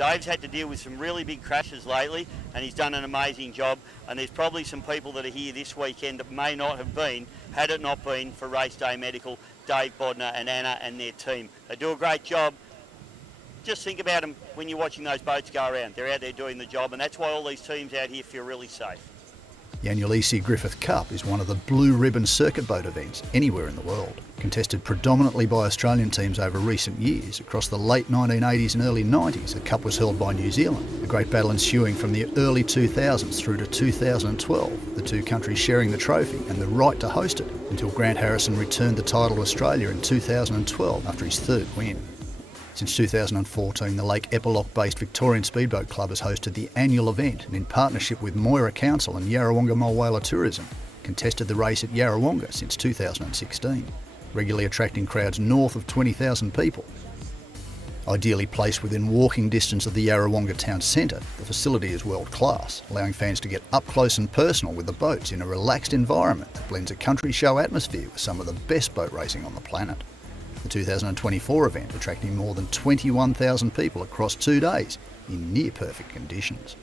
Dave's had to deal with some really big crashes lately, and he's done an amazing job. And there's probably some people that are here this weekend that may not have been, had it not been for Race Day Medical, Dave Bodner and Anna and their team. They do a great job. Just think about them when you're watching those boats go around. They're out there doing the job, and that's why all these teams out here feel really safe. The annual EC Griffith Cup is one of the blue ribbon circuit boat events anywhere in the world. Contested predominantly by Australian teams over recent years, across the late 1980s and early 90s, the Cup was held by New Zealand. A great battle ensuing from the early 2000s through to 2012, the two countries sharing the trophy and the right to host it, until Grant Harrison returned the title to Australia in 2012 after his third win. Since 2014, the Lake Eppalock-based Victorian Speedboat Club has hosted the annual event and, in partnership with Moira Council and Yarrawonga Mulwala Tourism, contested the race at Yarrawonga since 2016, regularly attracting crowds north of 20,000 people. Ideally placed within walking distance of the Yarrawonga town centre, the facility is world class, allowing fans to get up close and personal with the boats in a relaxed environment that blends a country show atmosphere with some of the best boat racing on the planet. The 2024 event attracting more than 21,000 people across 2 days in near-perfect conditions.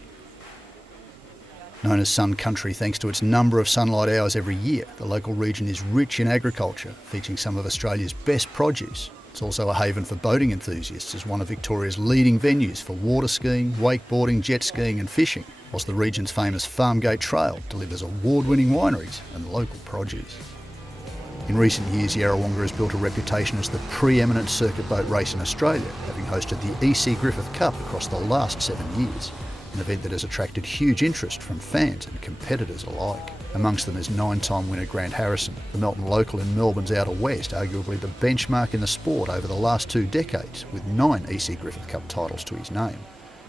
Known as Sun Country thanks to its number of sunlight hours every year, the local region is rich in agriculture, featuring some of Australia's best produce. It's also a haven for boating enthusiasts as one of Victoria's leading venues for water skiing, wakeboarding, jet skiing and fishing, whilst the region's famous Farmgate Trail delivers award-winning wineries and local produce. In recent years, Yarrawonga has built a reputation as the preeminent circuit boat race in Australia, having hosted the EC Griffith Cup across the last 7 years, an event that has attracted huge interest from fans and competitors alike. Amongst them is 9-time winner Grant Harrison, the Melton local in Melbourne's outer west, arguably the benchmark in the sport over the last 2 decades, with 9 EC Griffith Cup titles to his name.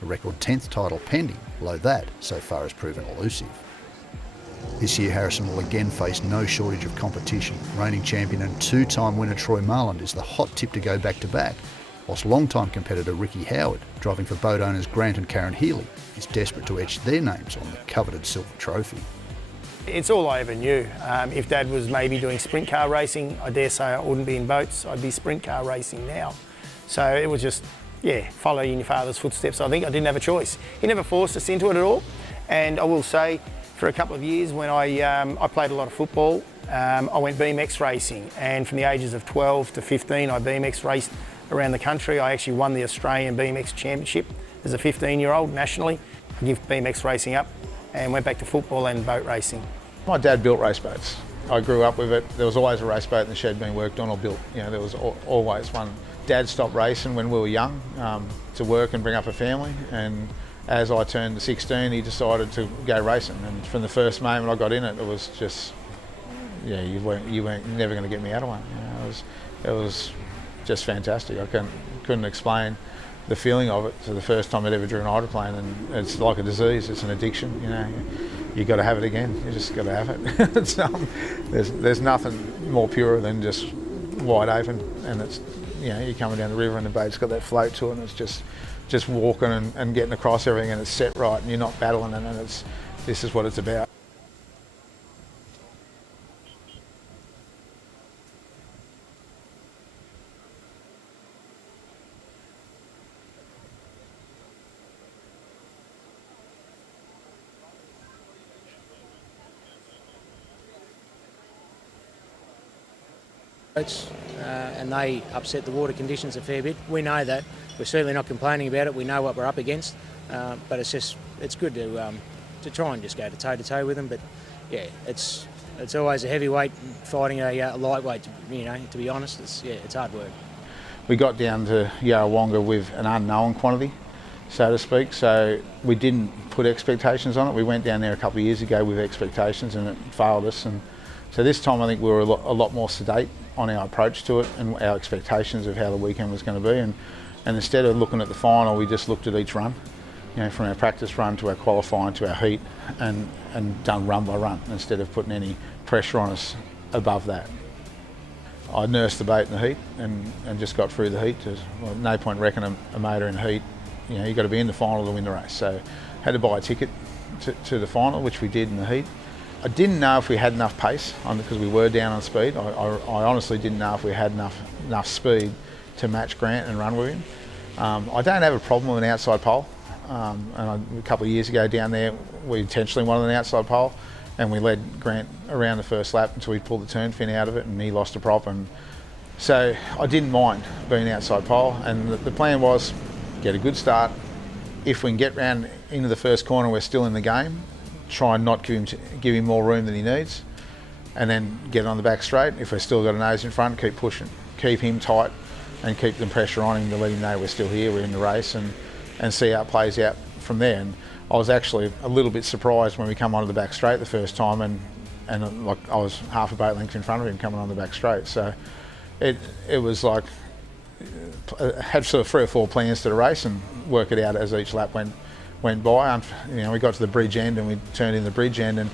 A record 10th title pending, although that, so far, has proven elusive. This year, Harrison will again face no shortage of competition. Reigning champion and 2-time winner Troy Marland is the hot tip to go back-to-back, whilst long-time competitor Ricky Howard, driving for boat owners Grant and Karen Healy, is desperate to etch their names on the coveted silver trophy. It's all I ever knew. If Dad was maybe doing sprint car racing, I dare say I wouldn't be in boats, I'd be sprint car racing now. So it was just, follow in your father's footsteps. I think I didn't have a choice. He never forced us into it at all, and I will say, for a couple of years when I played a lot of football, I went BMX racing, and from the ages of 12 to 15 I BMX raced around the country. I actually won the Australian BMX Championship as a 15-year-old nationally. I gave BMX racing up and went back to football and boat racing. My dad built race boats. I grew up with it. There was always a race boat in the shed being worked on or built. There was always one. Dad stopped racing when we were young to work and bring up a family, and as I turned 16, he decided to go racing, and from the first moment I got in it, it was just, you weren't never going to get me out of one. It was just fantastic. I couldn't explain the feeling of it. So the first time I'd ever driven a hydroplane, and it's like a disease. It's an addiction. You got to have it again. You just got to have it. There's nothing more pure than just wide open, and it's you're coming down the river and the boat's got that float to it, and it's just walking and getting across everything, and it's set right, and you're not battling it, and this is what it's about. And they upset the water conditions a fair bit. We know that. We're certainly not complaining about it. We know what we're up against, but it's good to try and just go toe-to-toe with them. But it's always a heavyweight fighting a lightweight. To be honest, it's hard work. We got down to Yarrawonga with an unknown quantity, so to speak. So we didn't put expectations on it. We went down there a couple of years ago with expectations, and it failed us. And so this time I think we were a lot more sedate on our approach to it and our expectations of how the weekend was going to be. And instead of looking at the final, we just looked at each run, from our practice run to our qualifying to our heat, and done run by run instead of putting any pressure on us above that. I nursed the boat in the heat and just got through the heat. No point wrecking a motor in the heat. You've got to be in the final to win the race. So had to buy a ticket to the final, which we did in the heat. I didn't know if we had enough pace because we were down on speed. I honestly didn't know if we had enough speed to match Grant and run with him. I don't have a problem with an outside pole. A couple of years ago down there, we intentionally wanted an outside pole, and we led Grant around the first lap until we pulled the turn fin out of it, and he lost a prop. And so I didn't mind being outside pole, and the plan was get a good start. If we can get round into the first corner, we're still in the game. Try and not give him more room than he needs, and then get on the back straight. If we've still got a nose in front, keep pushing, keep him tight, and keep the pressure on him to let him know we're still here, we're in the race, and see how it plays out from there. And I was actually a little bit surprised when we come onto the back straight the first time, and like I was half a boat length in front of him coming on the back straight. So it was like I had sort of 3 or 4 plans to the race and work it out as each lap went by. And, we got to the bridge end and we turned in the bridge end, and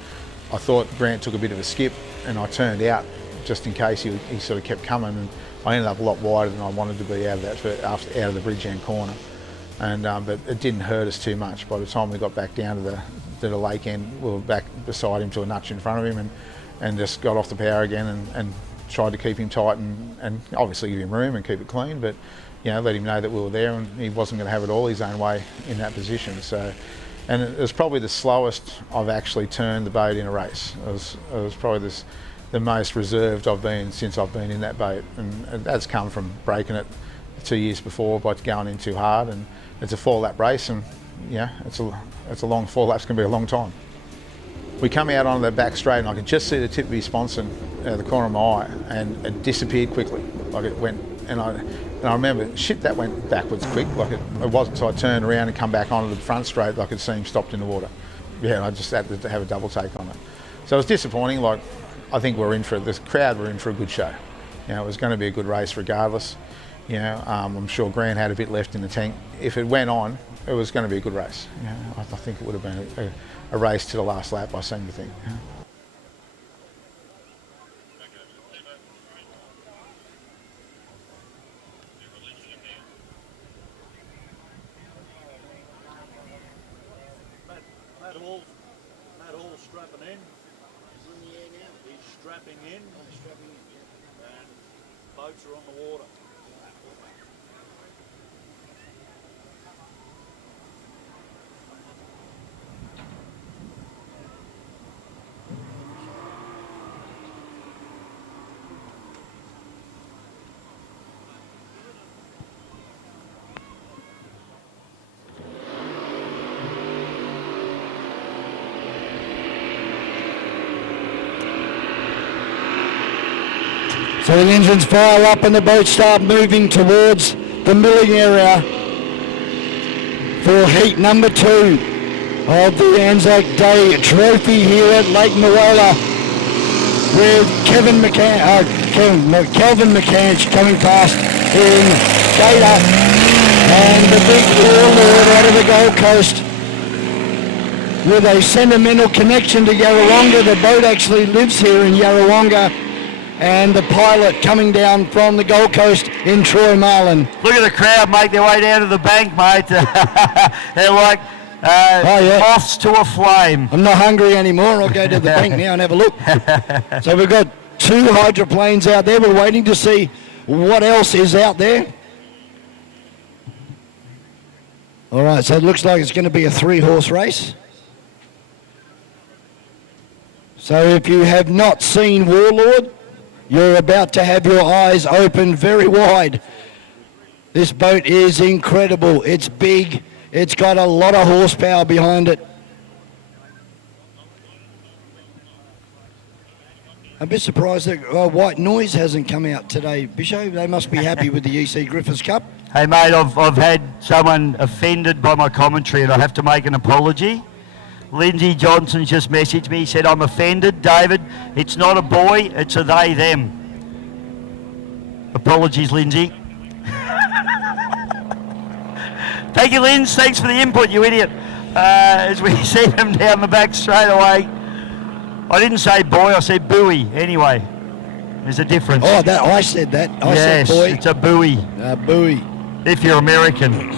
I thought Grant took a bit of a skip, and I turned out just in case he sort of kept coming, and I ended up a lot wider than I wanted to be out of the bridge end corner. And but it didn't hurt us too much. By the time we got back down to the lake end, we were back beside him to a notch in front of him, and just got off the power again and tried to keep him tight and obviously give him room and keep it clean, but let him know that we were there and he wasn't going to have it all his own way in that position. So, and it was probably the slowest I've actually turned the boat in a race. It was probably the most reserved I've been since I've been in that boat, and that's come from breaking it 2 years before by going in too hard. And it's a 4-lap race, and it's a long 4 laps, can be a long time. We come out on the back straight, and I could just see the tip of his sponson out of the corner of my eye, and it disappeared quickly. Like it went, and I remember, that went backwards quick. Like it wasn't. So I turned around and come back onto the front straight. I could see him stopped in the water. Yeah, and I just had to have a double take on it. So it was disappointing. Like I think the crowd were in for a good show. It was going to be a good race regardless. I'm sure Grant had a bit left in the tank. If it went on, it was going to be a good race. I think it would have been a race to the last lap, I seem to think. Matt Hall strapping in. He's in the air now. He's strapping in. And boats are on the water. So the engines fire up and the boats start moving towards the milling area for heat number 2 of the Anzac Day Trophy here at Lake Moala, with Kelvin McCanch coming past in Gator, and the big warlord out of the Gold Coast with a sentimental connection to Yarrawonga. The boat actually lives here in Yarrawonga, and the pilot coming down from the Gold Coast in Troy Marlin. Look at the crowd make their way down to the bank, mate. They're like moths to a flame. I'm not hungry anymore. I'll go to the bank now and have a look. So we've got 2 hydroplanes out there. We're waiting to see what else is out there. All right, so it looks like it's going to be a 3-horse race. So if you have not seen Warlord, you're about to have your eyes open very wide. This boat is incredible. It's big. It's got a lot of horsepower behind it. I'm a bit surprised that White Noise hasn't come out today, Bisho. They must be happy with the EC Griffith Cup. Hey, mate, I've had someone offended by my commentary, and I have to make an apology. Lindsay Johnson just messaged me. He said, I'm offended, David. It's not a boy, it's a they, them. Apologies, Lindsay. Thank you, Linz. Thanks for the input, you idiot. As we send them down the back straight away. I didn't say boy, I said buoy. Anyway, there's a difference. Oh, I said that. I said boy. It's a buoy. Buoy. If you're American.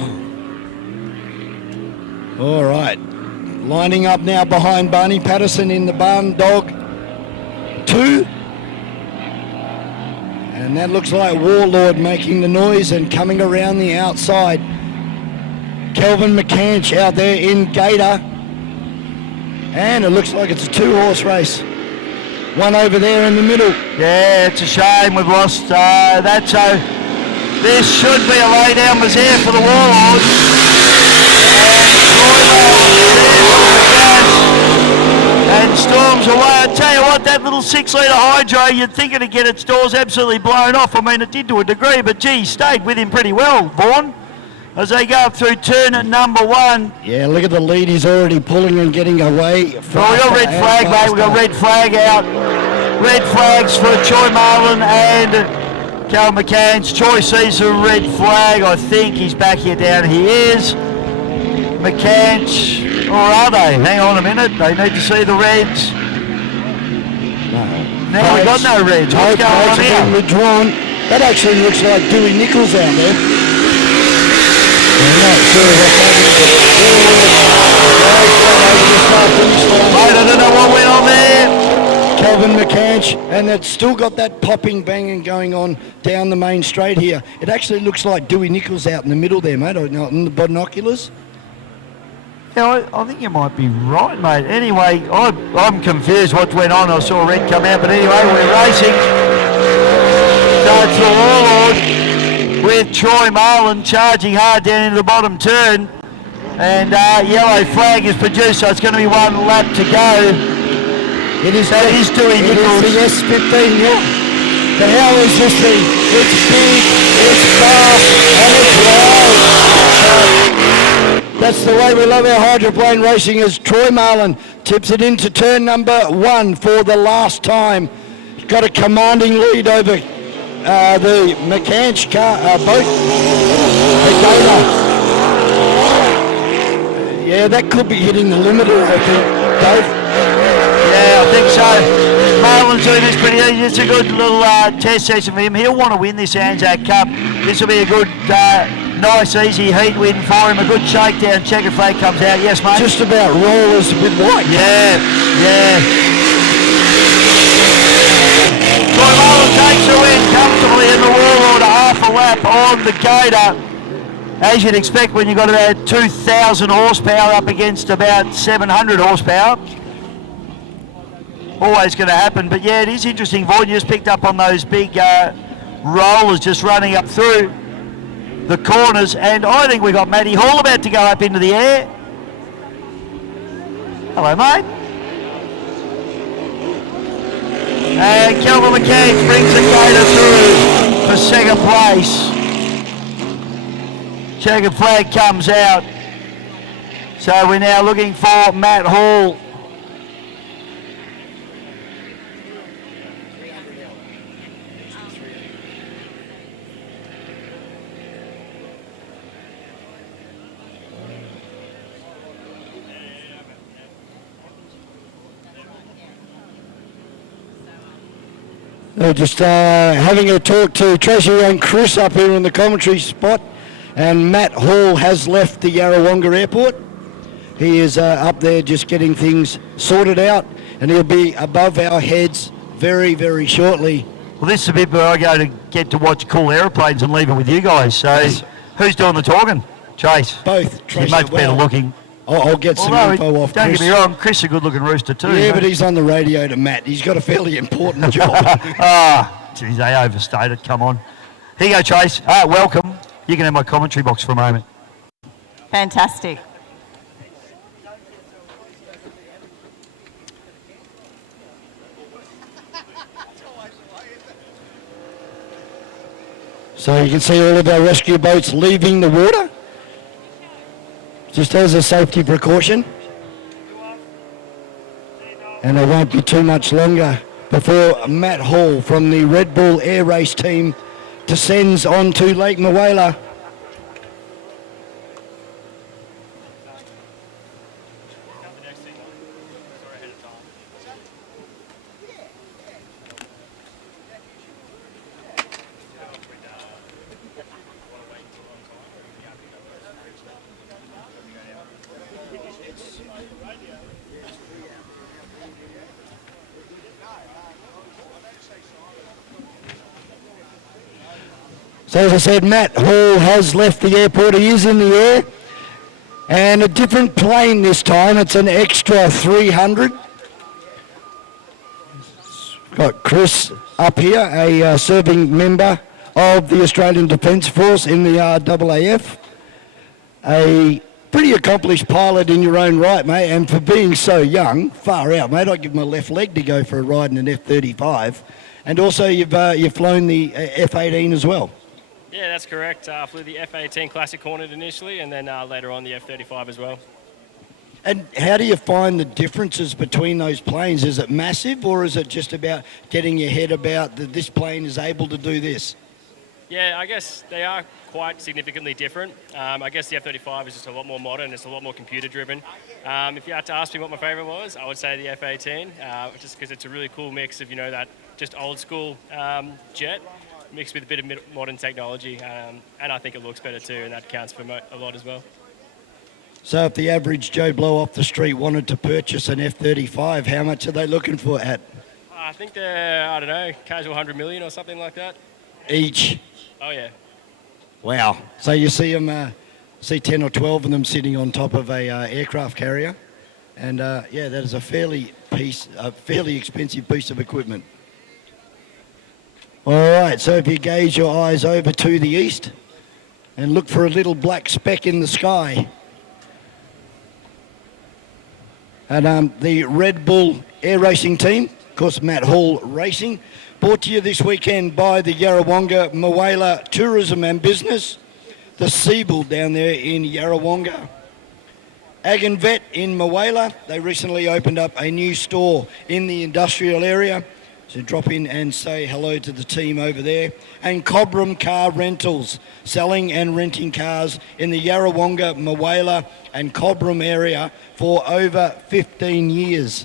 All right. Lining up now behind Barney Patterson in the Barn Dog 2. And that looks like Warlord making the noise and coming around the outside. Kelvin McCanch out there in Gator. And it looks like it's a 2-horse race. One over there in the middle. Yeah, it's a shame we've lost that. So this should be a lay down there for the Warlords. And Storm's away. I tell you what, that little 6-litre hydro, you'd think it'd get its doors absolutely blown off. I mean, it did to a degree, but gee, stayed with him pretty well, Vaughan, as they go up through turn at number 1. Yeah, look at the lead. He's already pulling and getting away. Well, we got red flag, mate. We got red flag out. Red flags for Troy Marlin and Cal McCann's. Troy sees a red flag. I think he's back here down. He is. McCanch, or are they? Hang on a minute. They need to see the reds. No, we got no reds. What's going on here? Withdrawn. That actually looks like Dewey Nichols out there. I'm not sure what I don't know what went on there. Kelvin McCanch, and it's still got that popping banging going on down the main straight here. It actually looks like Dewey Nichols out in the middle there, mate, in the binoculars. Yeah, I think you might be right, mate. Anyway, I'm confused what went on. I saw red come out, but anyway, we're racing. So it's the Warlord with Troy Marlin charging hard down into the bottom turn. And yellow flag is produced, so it's going to be one lap to go. It is Dewey Nichols. It is the S15, yeah. The hell is this thing? It's big, it's fast, and it's loud. That's the way we love our hydroplane racing, as Troy Marlin tips it into turn number 1 for the last time. He's got a commanding lead over the McCanch car, boat. Yeah, that could be hitting the limiter, I think, Dave. Yeah, I think so. Marlin's doing this pretty easy. It's a good little test session for him. He'll want to win this Anzac Cup. This will be a good, nice, easy heat win for him. A good shakedown. Checker flag comes out. Yes, mate? Just about rollers with white. Yeah, yeah. Troy Marlin takes the win comfortably in the Warlord, a half a lap on the Gator. As you'd expect when you've got about 2,000 horsepower up against about 700 horsepower. Always going to happen, but yeah, it is interesting. Vaughan, you just picked up on those big rollers just running up through the corners, and I think we got Matty Hall about to go up into the air. Hello, mate. And Kelvin McCann brings the Gator through for second place. Checkered flag comes out. So we're now looking for Matt Hall. We're just having a talk to Tracy and Chris up here in the commentary spot, and Matt Hall has left the Yarrawonga Airport. He is up there just getting things sorted out, and he'll be above our heads very, very shortly. Well, this is a bit where I go to get to watch cool aeroplanes and leave it with you guys. So yes. Who's doing the talking? Chase? Both. Tracy, much better looking. I'll get some info off Chris. Don't get me wrong, Chris is a good-looking rooster too. Yeah, but he's on the radio to Matt. He's got a fairly important job. Geez, they overstayed it. Come on. Here you go, Chase. Welcome. You can have my commentary box for a moment. Fantastic. So you can see all of our rescue boats leaving the water, just as a safety precaution. And it won't be too much longer before Matt Hall from the Red Bull Air Race team descends onto Lake Mawela. So as I said, Matt Hall has left the airport. He is in the air. And a different plane this time. It's an extra 300. Got Chris up here, a serving member of the Australian Defence Force in the RAAF. A pretty accomplished pilot in your own right, mate, and for being so young, far out, mate. I'd give my left leg to go for a ride in an F-35. And also you've flown the F-18 as well. Yeah, that's correct. Flew the F-18 Classic Hornet initially, and then later on the F-35 as well. And how do you find the differences between those planes? Is it massive, or is it just about getting your head about that this plane is able to do this? Yeah, I guess they are quite significantly different. I guess the F-35 is just a lot more modern. It's a lot more computer-driven. If you had to ask me what my favourite was, I would say the F-18, just because it's a really cool mix of, that just old-school jet mixed with a bit of modern technology. And I think it looks better too, and that counts for a lot as well. So if the average Joe Blow off the street wanted to purchase an F-35, how much are they looking for at? I think they're, I don't know, casual 100 million or something like that. Each? Oh, yeah. Wow. So you see them, see 10 or 12 of them sitting on top of a aircraft carrier. And yeah, that is a fairly expensive piece of equipment. All right, so if you gaze your eyes over to the east and look for a little black speck in the sky. And the Red Bull Air Racing team, of course, Matt Hall Racing, brought to you this weekend by the Yarrawonga Mawela Tourism and Business, the Siebel down there in Yarrawonga. Ag and Vet in Mawela, they recently opened up a new store in the industrial area. So drop in and say hello to the team over there. And Cobram Car Rentals, selling and renting cars in the Yarrawonga, Mawela and Cobram area for over 15 years.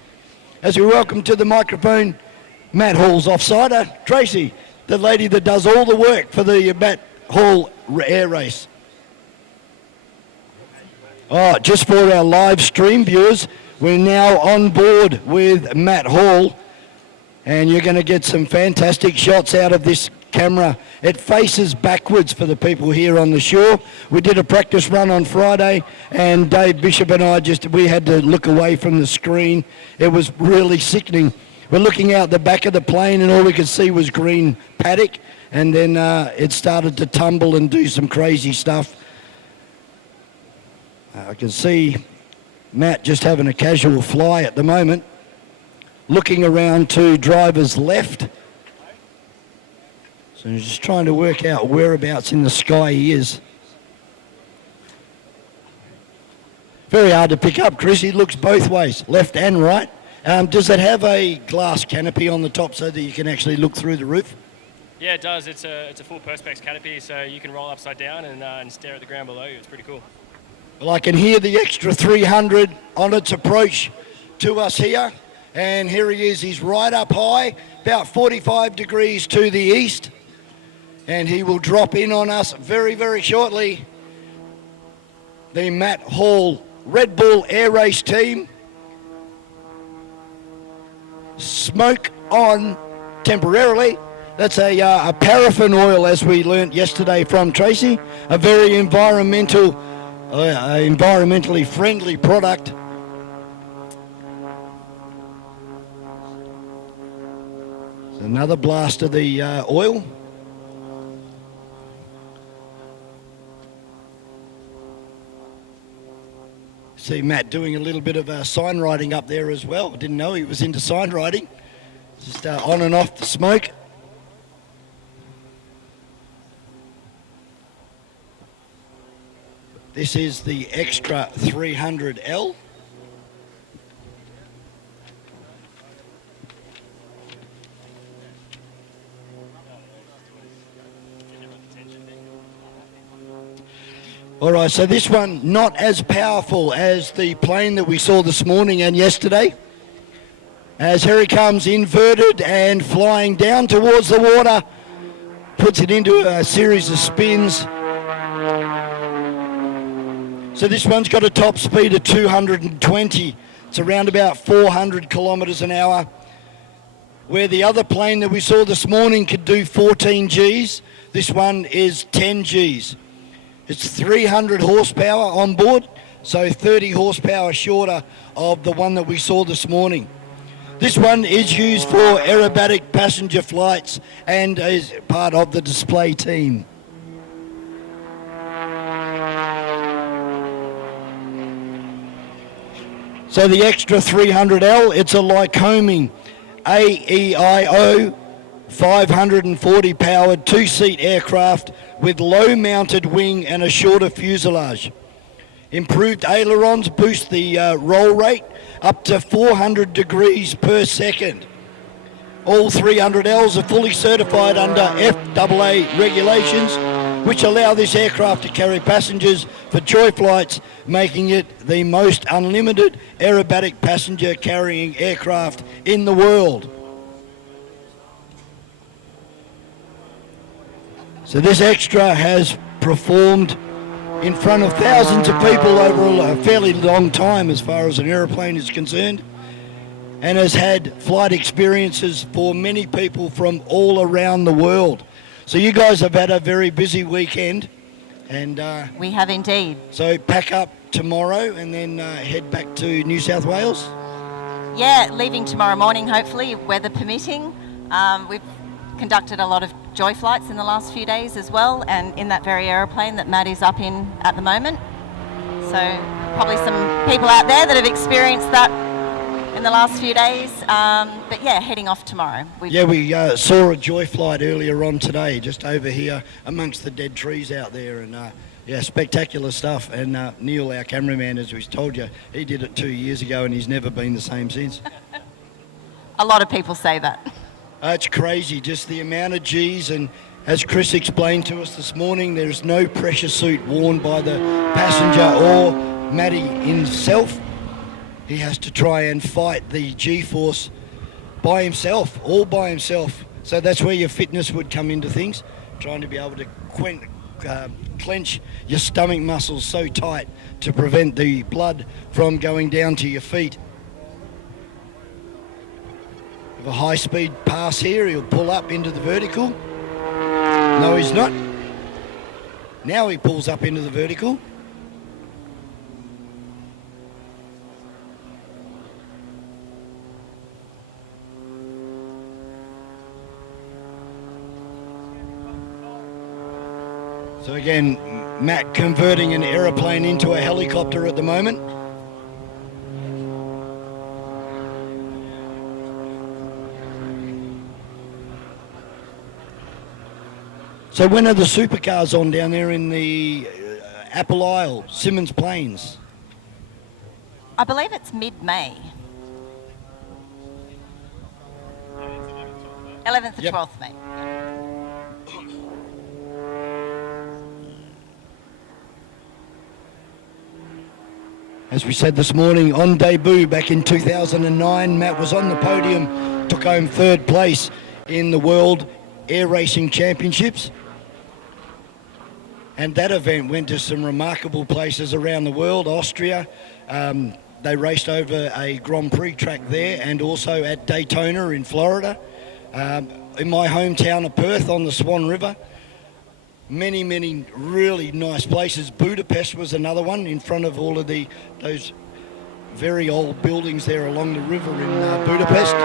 As we welcome to the microphone, Matt Hall's offsider, Tracy, the lady that does all the work for the Matt Hall air race. Oh, just for our live stream viewers, we're now on board with Matt Hall. And you're going to get some fantastic shots out of this camera. It faces backwards for the people here on the shore. We did a practice run on Friday, and Dave Bishop and I we had to look away from the screen. It was really sickening. We're looking out the back of the plane, and all we could see was green paddock, and then it started to tumble and do some crazy stuff. I can see Matt just having a casual fly at the moment. Looking around to driver's left. So he's just trying to work out whereabouts in the sky he is. Very hard to pick up, Chris. He looks both ways, left and right. Does it have a glass canopy on the top so that you can actually look through the roof? Yeah, it does. It's a full Perspex canopy, so you can roll upside down and stare at the ground below you. It's pretty cool. Well, I can hear the extra 300 on its approach to us here. And here he is, he's right up high, about 45 degrees to the east. And he will drop in on us very, very shortly. The Matt Hall Red Bull Air Race team. Smoke on temporarily. That's a paraffin oil, as we learnt yesterday from Tracy. A very environmentally friendly product. Another blast of the oil. See Matt doing a little bit of sign writing up there as well. Didn't know he was into sign writing. Just on and off the smoke. This is the extra 300L. All right, so this one not as powerful as the plane that we saw this morning and yesterday. As here he comes, inverted and flying down towards the water, puts it into a series of spins. So this one's got a top speed of 220. It's around about 400 kilometres an hour. Where the other plane that we saw this morning could do 14 Gs, this one is 10 Gs. It's 300 horsepower on board, so 30 horsepower shorter of the one that we saw this morning. This one is used for aerobatic passenger flights and is part of the display team. So the extra 300L, it's a Lycoming AEIO 540 powered two-seat aircraft with low mounted wing and a shorter fuselage. Improved ailerons boost the roll rate up to 400 degrees per second. All 300Ls are fully certified under FAA regulations, which allow this aircraft to carry passengers for joy flights, making it the most unlimited aerobatic passenger carrying aircraft in the world. So this extra has performed in front of thousands of people over a fairly long time as far as an aeroplane is concerned, and has had flight experiences for many people from all around the world. So you guys have had a very busy weekend, and we have indeed. So pack up tomorrow and then head back to New South Wales? Yeah, leaving tomorrow morning, hopefully, weather permitting. We've conducted a lot of joy flights in the last few days as well, and in that very aeroplane that Matt is up in at the moment. So probably some people out there that have experienced that in the last few days. But yeah, heading off tomorrow. We saw a joy flight earlier on today, just over here amongst the dead trees out there, and yeah, spectacular stuff. And Neil, our cameraman, as we told you, he did it 2 years ago and he's never been the same since. A lot of people say that. It's crazy, just the amount of G's, and as Chris explained to us this morning, there's no pressure suit worn by the passenger or Matty himself. He has to try and fight the G-force by himself, all by himself. So that's where your fitness would come into things, trying to be able to clench your stomach muscles so tight to prevent the blood from going down to your feet. With a high-speed pass here, he'll pull up into the vertical. No, he's not. Now he pulls up into the vertical. So again, Matt converting an aeroplane into a helicopter at the moment. So when are the supercars on down there in the Apple Isle, Simmons Plains? I believe it's mid-May. 11th to 12th May. As we said this morning, on debut back in 2009, Matt was on the podium, took home third place in the World Air Racing Championships. And that event went to some remarkable places around the world. Austria, they raced over a Grand Prix track there, and also at Daytona in Florida. In my hometown of Perth on the Swan River. Many, many really nice places. Budapest was another one, in front of all of those very old buildings there along the river in Budapest.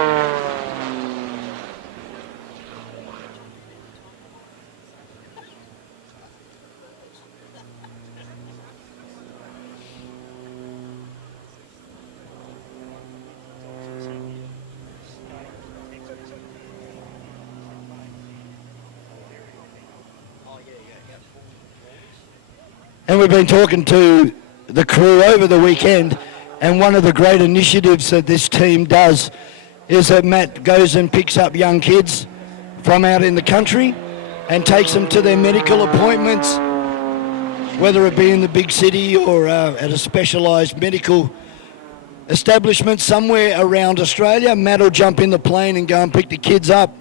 And we've been talking to the crew over the weekend, and one of the great initiatives that this team does is that Matt goes and picks up young kids from out in the country and takes them to their medical appointments, whether it be in the big city or at a specialised medical establishment somewhere around Australia. Matt will jump in the plane and go and pick the kids up.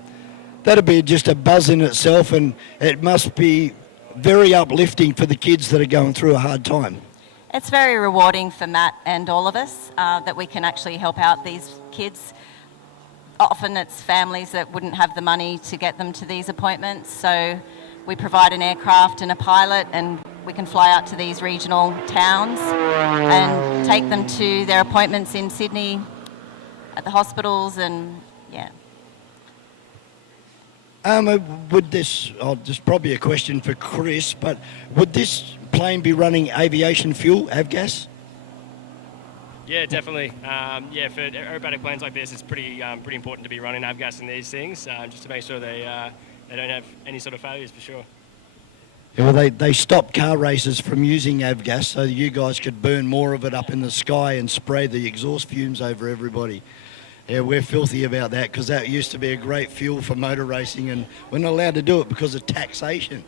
That'll be just a buzz in itself, and it must be very uplifting for the kids that are going through a hard time. It's very rewarding for Matt and all of us that we can actually help out these kids. Often it's families that wouldn't have the money to get them to these appointments, so we provide an aircraft and a pilot, and we can fly out to these regional towns and take them to their appointments in Sydney at the hospitals, and yeah. Would this, this is probably a question for Chris, but would this plane be running aviation fuel, avgas? Yeah, definitely. Yeah, for aerobatic planes like this, it's pretty important to be running avgas in these things, just to make sure they don't have any sort of failures, for sure. Yeah, well, they stopped car racers from using avgas so you guys could burn more of it up in the sky and spray the exhaust fumes over everybody. Yeah, we're filthy about that because that used to be a great fuel for motor racing, and we're not allowed to do it because of taxation,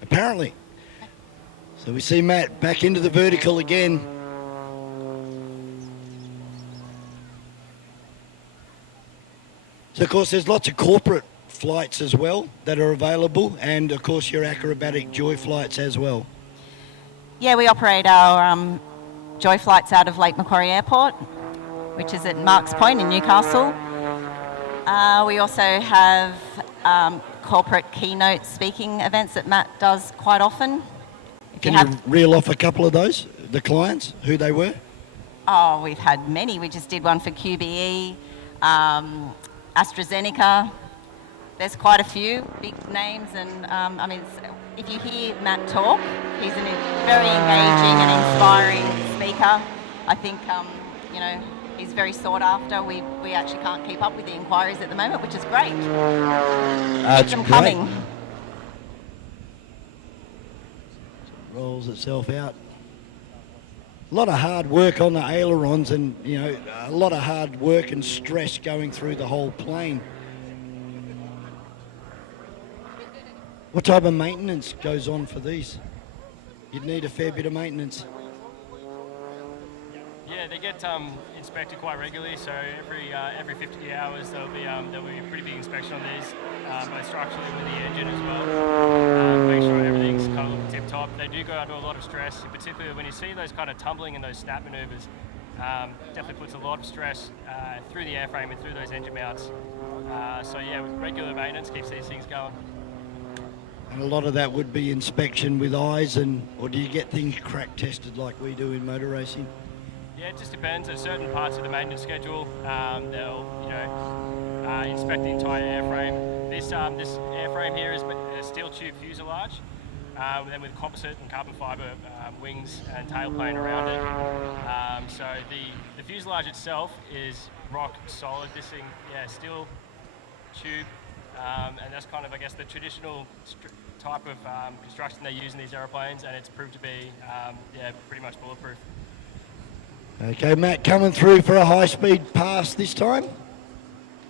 apparently. So we see Matt back into the vertical again. So, of course, there's lots of corporate flights as well that are available, and, of course, your acrobatic joy flights as well. Yeah, we operate our joy flights out of Lake Macquarie Airport, which is at Marks Point in Newcastle. We also have corporate keynote speaking events that Matt does quite often. Can you reel off a couple of those, the clients, who they were? Oh, we've had many. We just did one for QBE, AstraZeneca. There's quite a few big names, and I mean, if you hear Matt talk, he's a very engaging and inspiring speaker. I think, you know, he's very sought after. We actually can't keep up with the inquiries at the moment, which is great. Keep them coming. Rolls itself out. A lot of hard work on the ailerons, and you know, a lot of hard work and stress going through the whole plane. What type of maintenance goes on for these? You'd need a fair bit of maintenance. Yeah, they get inspected quite regularly. So every 50 hours there'll be a pretty big inspection on these, both structurally with the engine as well. Make sure everything's kind of tip top. They do go under a lot of stress, particularly when you see those kind of tumbling and those snap maneuvers. Definitely puts a lot of stress through the airframe and through those engine mounts. So yeah, with regular maintenance keeps these things going. And a lot of that would be inspection with eyes, or do you get things crack tested like we do in motor racing? Yeah, it just depends. At certain parts of the maintenance schedule, they'll inspect the entire airframe. This airframe here is a steel tube fuselage, then with composite and carbon fibre wings and tailplane around it. So the fuselage itself is rock solid. This thing, yeah, steel tube, and that's kind of, I guess, the traditional type of construction they use in these aeroplanes, and it's proved to be pretty much bulletproof. Okay, Matt coming through for a high-speed pass this time.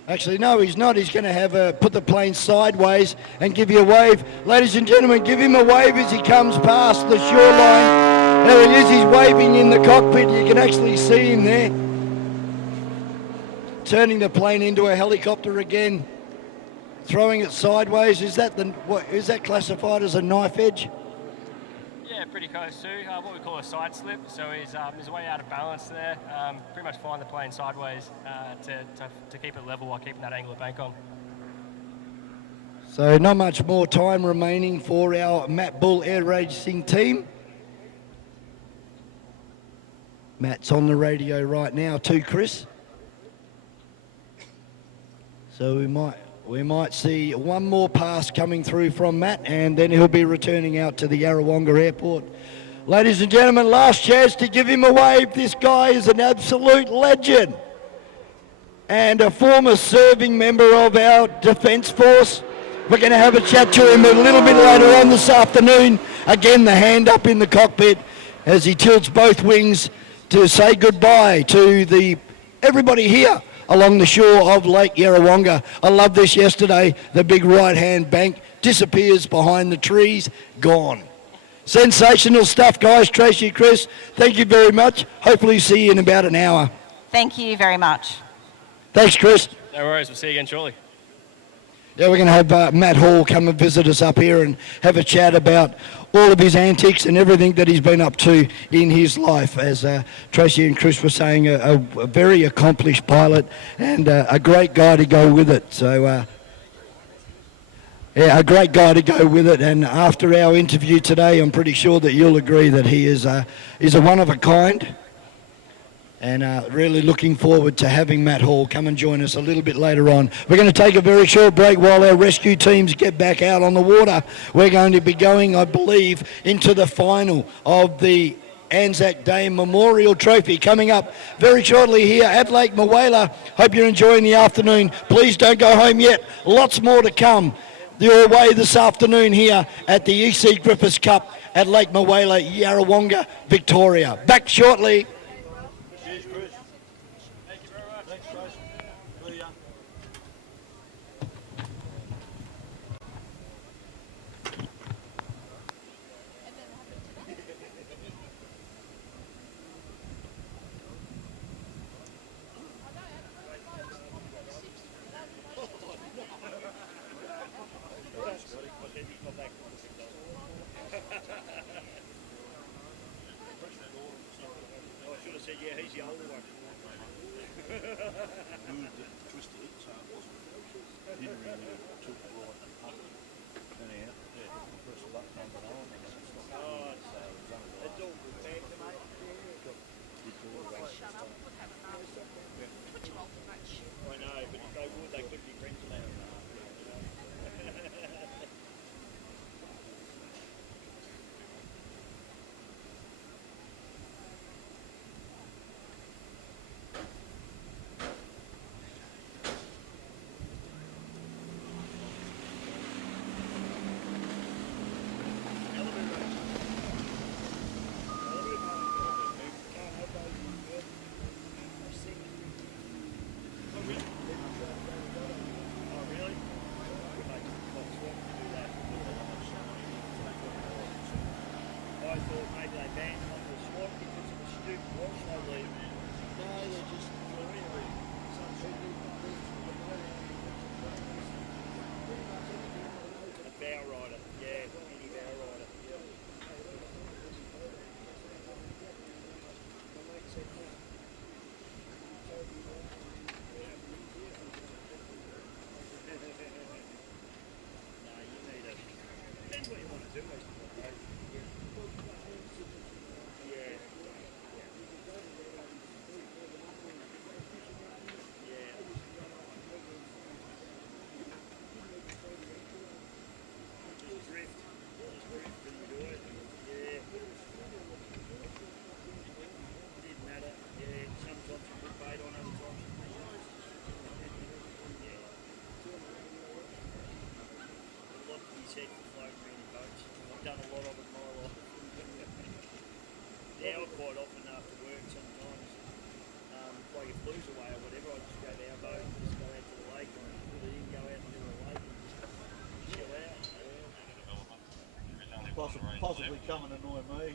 Actually, no, he's not. He's going to put the plane sideways and give you a wave. Ladies and gentlemen, give him a wave as he comes past the shoreline. There he is. He's waving in the cockpit. You can actually see him there. Turning the plane into a helicopter again. Throwing it sideways. Is that classified as a knife edge? Yeah, pretty close to what we call a side slip. So he's way out of balance there. Pretty much flying the plane sideways to keep it level while keeping that angle of bank on. So not much more time remaining for our Matt Bull Air Racing team. Matt's on the radio right now too, Chris. So we might see one more pass coming through from Matt, and then he'll be returning out to the Yarrawonga Airport. Ladies and gentlemen, last chance to give him a wave. This guy is an absolute legend and a former serving member of our Defence Force. We're going to have a chat to him a little bit later on this afternoon. Again, the hand up in the cockpit as he tilts both wings to say goodbye to everybody here along the shore of Lake Yarrawonga. I loved this yesterday. The big right-hand bank disappears behind the trees, gone. Sensational stuff, guys. Tracy, Chris, thank you very much. Hopefully see you in about an hour. Thank you very much. Thanks, Chris. No worries. We'll see you again shortly. Yeah, we're going to have Matt Hall come and visit us up here and have a chat about all of his antics and everything that he's been up to in his life. As Tracy and Chris were saying, a very accomplished pilot and a great guy to go with it. So Yeah, a great guy to go with it, and after our interview today, I'm pretty sure that you'll agree that he is a one of a kind, and really looking forward to having Matt Hall come and join us a little bit later on. We're going to take a very short break while our rescue teams get back out on the water. We're going to be going, I believe, into the final of the Anzac Day Memorial Trophy coming up very shortly here at Lake Mawela. Hope you're enjoying the afternoon. Please don't go home yet. Lots more to come your way this afternoon here at the EC Griffith Cup at Lake Mawela, Yarrawonga, Victoria. Back shortly. Possibly come and annoy me.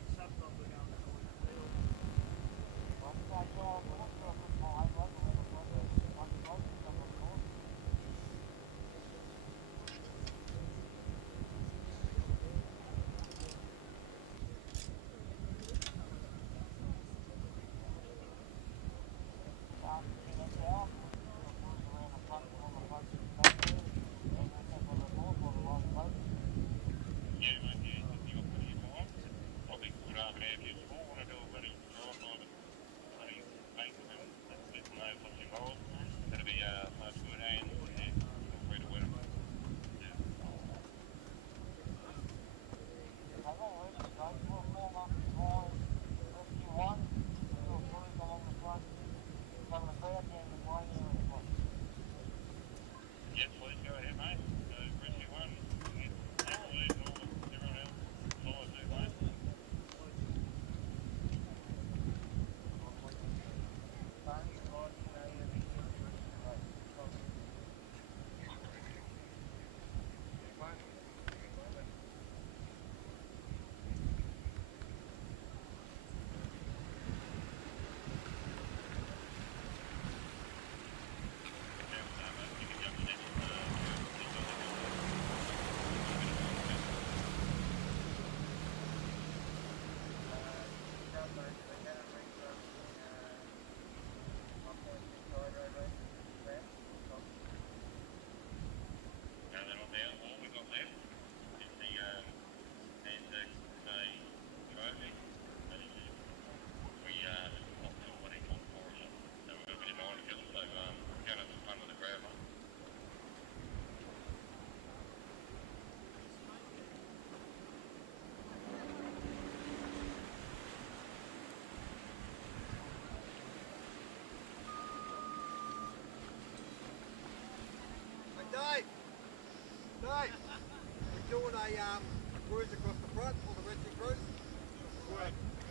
cruise across the front for the rescue cruise.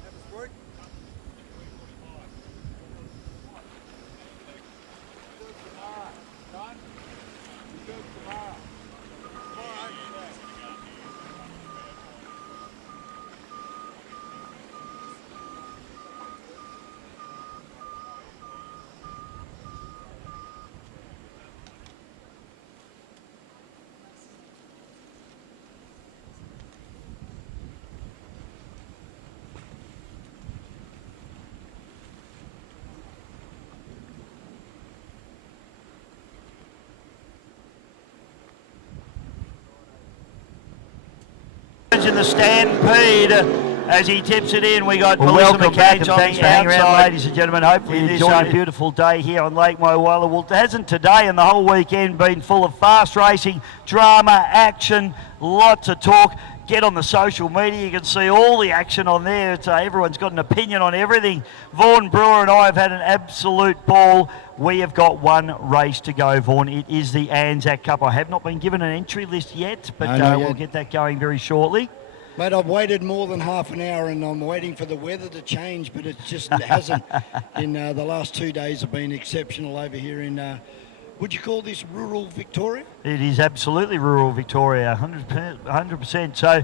Have a squirt. In the stampede as he tips it in. We got Melissa welcome back McCann and on thanks the for hanging around, outside. ladies and gentlemen. Hopefully you It is enjoyed a it. beautiful day here on Lake Moala. Well, it hasn't today, and the whole weekend been full of fast racing, drama, action, lots of talk. Get on the social media, you can see all the action on there. Everyone's got an opinion on everything. Vaughan Brewer and I have had an absolute ball. We have got one race to go, Vaughan. It is the Anzac Cup. I have not been given an entry list yet, but we'll get that going very shortly. Mate, I've waited more than half an hour and I'm waiting for the weather to change, but it just hasn't. In the last 2 days have been exceptional over here in, would you call this rural Victoria? It is absolutely rural Victoria, 100%. So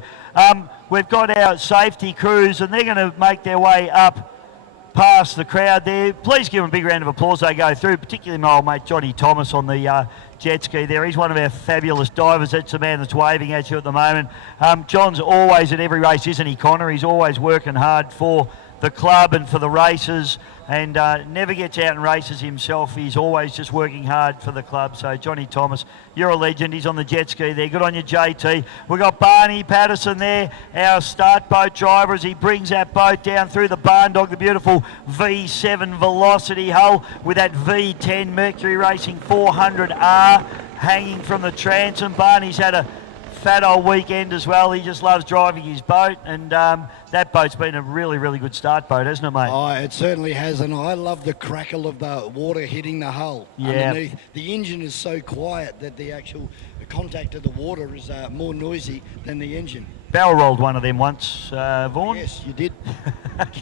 we've got our safety crews and they're going to make their way up past the crowd there. Please give them a big round of applause they go through, particularly my old mate Johnny Thomas on the jet ski there. He's one of our fabulous divers. That's the man that's waving at you at the moment. John's always at every race, isn't he, Connor? He's always working hard for the club and for the races, and never gets out and races himself. He's always just working hard for the club. So Johnny Thomas, you're a legend. He's on the jet ski there. Good on you, JT. We've got Barney Patterson there, our start boat driver, as he brings that boat down through the barn dog, the beautiful V7 Velocity hull with that V10 Mercury Racing 400R hanging from the transom. Barney's had a fat old weekend as well. He just loves driving his boat, and that boat's been a really, really good start boat, hasn't it, mate? Oh, it certainly has, and I love the crackle of the water hitting the hull underneath. The engine is so quiet that the actual contact of the water is more noisy than the engine. Barrel rolled one of them once, Vaughan. Yes, you did.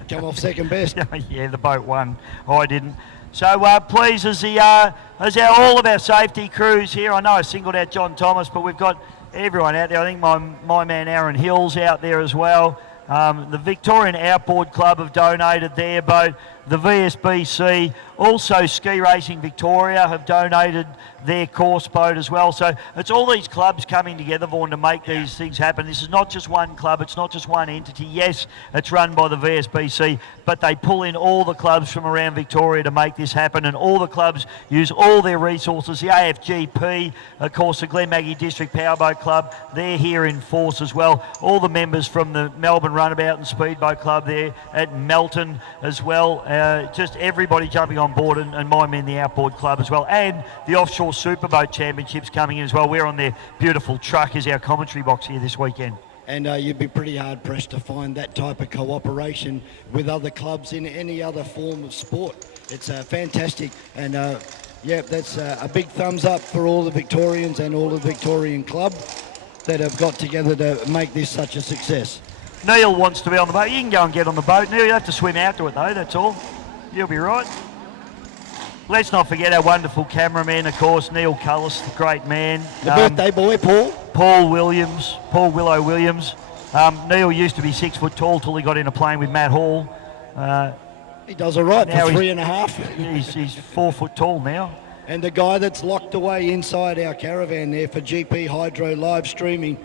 Come off second best. Yeah, the boat won. I didn't. So please, as all of our safety crews here, I know I singled out John Thomas, but we've got everyone out there. I think my man Aaron Hill's out there as well. The Victorian Outboard Club have donated their boat. The VSBC, also Ski Racing Victoria, have donated their course boat as well. So it's all these clubs coming together, Vaughan, to make these things happen. This is not just one club, it's not just one entity. Yes, it's run by the VSBC, but they pull in all the clubs from around Victoria to make this happen, and all the clubs use all their resources. The AFGP, of course, the Glen Maggie District Powerboat Club, they're here in force as well. All the members from the Melbourne Runabout and Speedboat Club there at Melton as well. Just everybody jumping on board, and my men, the Outboard Club as well, and the Offshore Superboat Championships coming in as well. We're on their beautiful truck as our commentary box here this weekend. And you'd be pretty hard pressed to find that type of cooperation with other clubs in any other form of sport. It's fantastic, and yeah, that's a big thumbs up for all the Victorians and all the Victorian club that have got together to make this such a success. Neil wants to be on the boat. You can go and get on the boat, Neil. You have to swim out to it though, that's all. You'll be right. Let's not forget our wonderful cameraman, of course, Neil Cullis, the great man. The birthday boy, Paul. Paul Willow Williams. Neil used to be 6 foot tall till he got in a plane with Matt Hall. He does all right for 3.5. He's 4 foot tall now. And the guy that's locked away inside our caravan there for GP Hydro live streaming.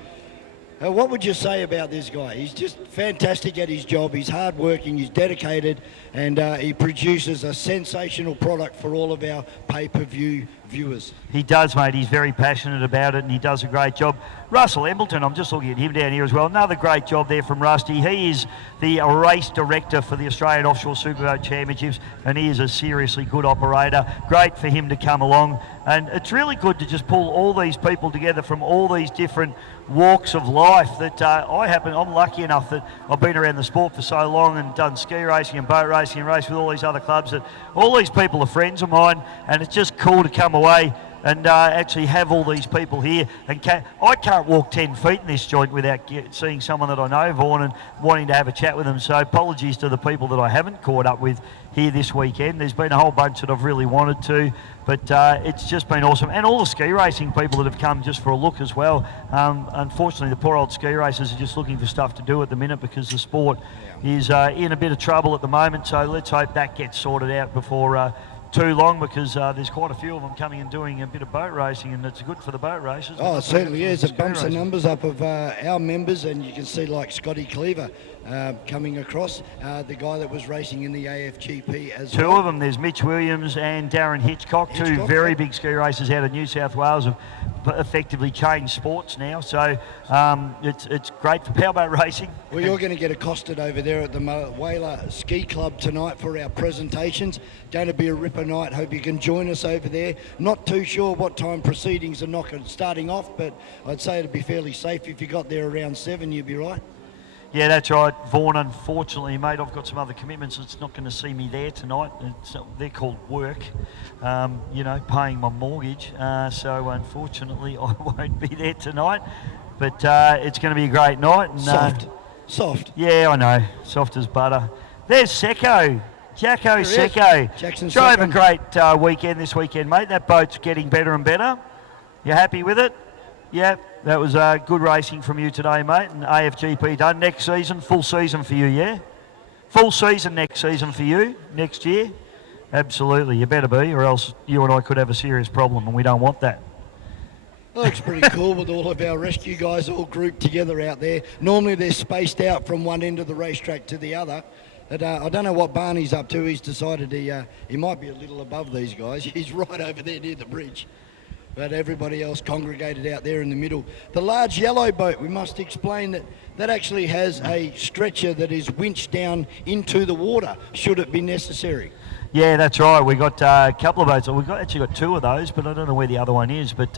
What would you say about this guy? He's just fantastic at his job. He's hardworking, he's dedicated, and he produces a sensational product for all of our pay-per-view viewers. He does, mate. He's very passionate about it, and he does a great job. Russell Embleton, I'm just looking at him down here as well. Another great job there from Rusty. He is the race director for the Australian Offshore Superboat Championships, and he is a seriously good operator. Great for him to come along, and it's really good to just pull all these people together from all these different walks of life that I'm lucky enough that I've been around the sport for so long and done ski racing and boat racing and raced with all these other clubs, that all these people are friends of mine, and it's just cool to come away and actually have all these people here. And I can't walk 10 feet in this joint without seeing someone that I know, Vaughan, and wanting to have a chat with them. So apologies to the people that I haven't caught up with here this weekend. There's been a whole bunch that I've really wanted to, but it's just been awesome. And all the ski racing people that have come just for a look as well. Unfortunately, the poor old ski racers are just looking for stuff to do at the minute because the sport is in a bit of trouble at the moment. So let's hope that gets sorted out before too long, because there's quite a few of them coming and doing a bit of boat racing, and it's good for the boat races. Oh, it certainly is. It bumps the numbers up of our members, and you can see like Scotty Cleaver coming across, the guy that was racing in the AFGP as well. Two of them. There's Mitch Williams and Darren Hitchcock, two very big ski racers out of New South Wales, have effectively changed sports now. So it's great for powerboat racing. Well, you're going to get accosted over there at the Whaler Ski Club tonight for our presentations. Going to be a ripper night. Hope you can join us over there. Not too sure what time proceedings are starting off, but I'd say it'd be fairly safe. If you got there around 7, you'd be right. Yeah, that's right, Vaughan. Unfortunately, mate, I've got some other commitments. It's not going to see me there tonight. They're called work, you know, paying my mortgage. So unfortunately, I won't be there tonight. But it's going to be a great night. And, Soft. Yeah, I know. Soft as butter. There's Secco. Jacko Secco. Drove a great weekend this weekend, mate. That boat's getting better and better. You happy with it? Yeah, that was good racing from you today, mate. And AFGP done. Next season, full season for you, yeah? Full season next season for you, next year? Absolutely, you better be, or else you and I could have a serious problem, and we don't want that. Looks pretty cool with all of our rescue guys all grouped together out there. Normally they're spaced out from one end of the racetrack to the other. But, I don't know what Barney's up to. He's decided he might be a little above these guys. He's right over there near the bridge. But everybody else congregated out there in the middle. The large yellow boat, we must explain that actually has a stretcher that is winched down into the water, should it be necessary. Yeah, that's right. We got a couple of boats. We've actually got two of those, but I don't know where the other one is. But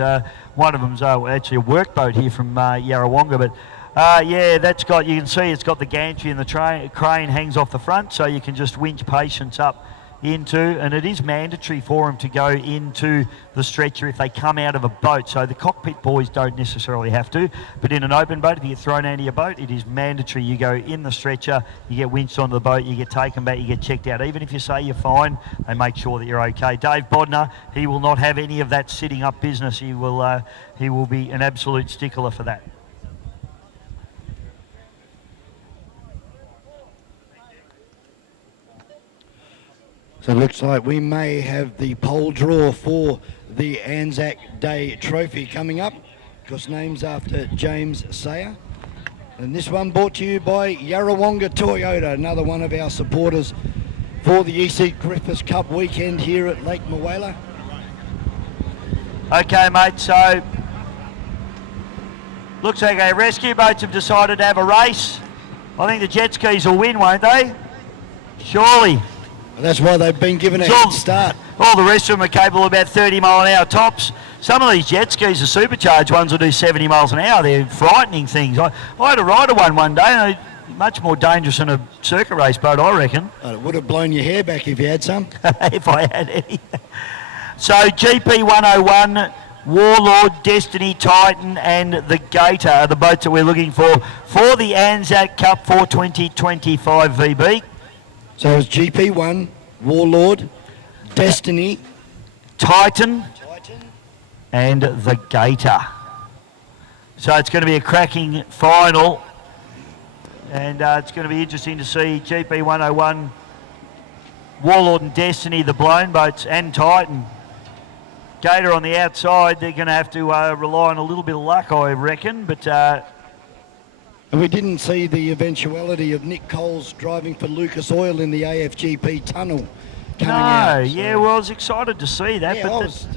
one of them's actually a workboat here from Yarrawonga. But yeah, that's got, you can see it's got the gantry, and the crane hangs off the front, so you can just winch patients up into, and it is mandatory for them to go into the stretcher if they come out of a boat. So the cockpit boys don't necessarily have to, but in an open boat, if you get thrown out of your boat, it is mandatory. You go in the stretcher, you get winched onto the boat, you get taken back, you get checked out. Even if you say you're fine, they make sure that you're okay. Dave Bodner, he will not have any of that sitting up business. He will be an absolute stickler for that. So it looks like we may have the pole draw for the Anzac Day Trophy coming up, because name's after James Sayer. And this one brought to you by Yarrawonga Toyota, another one of our supporters for the EC Griffith Cup weekend here at Lake Mawela. Okay, mate, so looks like our rescue boats have decided to have a race. I think the jet skis will win, won't they? Surely. That's why they've been given a head start. All the rest of them are capable of about 30 mile an hour tops. Some of these jet skis, the supercharged ones, will do 70 miles an hour. They're frightening things. I had to ride one day, much more dangerous than a circuit race boat, I reckon. Oh, it would have blown your hair back if you had some. If I had any. So GP 101, Warlord, Destiny, Titan and the Gator are the boats that we're looking for the Anzac Cup for 2025 VB. So it's GP1, Warlord, Destiny, Titan, and the Gator. So it's going to be a cracking final, and it's going to be interesting to see GP 101, Warlord and Destiny, the blown boats, and Titan. Gator on the outside, they're going to have to rely on a little bit of luck, I reckon, but... And we didn't see the eventuality of Nick Coles driving for Lucas Oil in the AFGP tunnel coming out. No, yeah, well, I was excited to see that. Yeah, but I was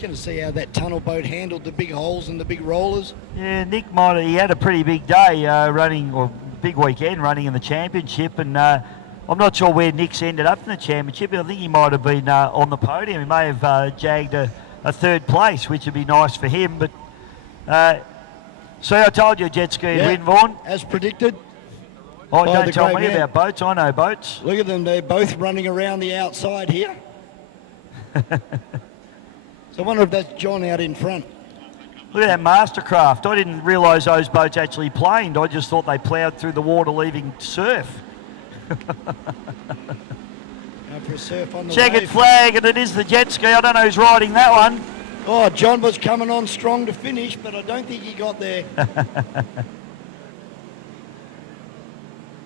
going to see how that tunnel boat handled the big holes and the big rollers. Yeah, Nick he had a pretty big day running, or big weekend running in the championship, and I'm not sure where Nick's ended up in the championship. I think he might have been on the podium. He may have jagged a third place, which would be nice for him, but... See, I told you jet ski would win, Vaughan. As predicted. Oh, don't tell me about boats. I know boats. Look at them. They're both running around the outside here. So So I wonder if that's John out in front. Look at that Mastercraft. I didn't realise those boats actually planed. I just thought they ploughed through the water leaving surf. Going for a surf on the Checkered wave. flag, and it is the jet ski. I don't know who's riding that one. Oh, John was coming on strong to finish, but I don't think he got there.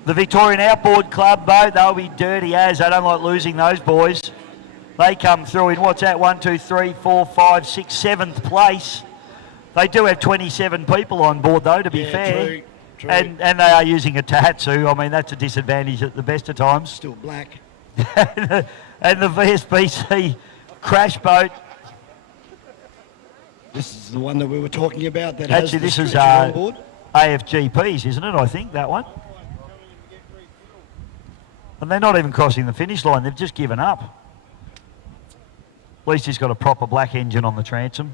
The Victorian Outboard Club boat, they'll be dirty as. I don't like losing those boys. They come through in, what's that, 1, 2, 3, 4, 5, 6, 7th place. They do have 27 people on board, though, to be fair. True. And they are using a Tahatsu. I mean, that's a disadvantage at the best of times. Still black. And the VSBC crash boat. This is the one that we were talking about that Actually, has the this is stretcher on board. AFGPs, isn't it? I think, that one. And they're not even crossing the finish line. They've just given up. At least he's got a proper black engine on the transom.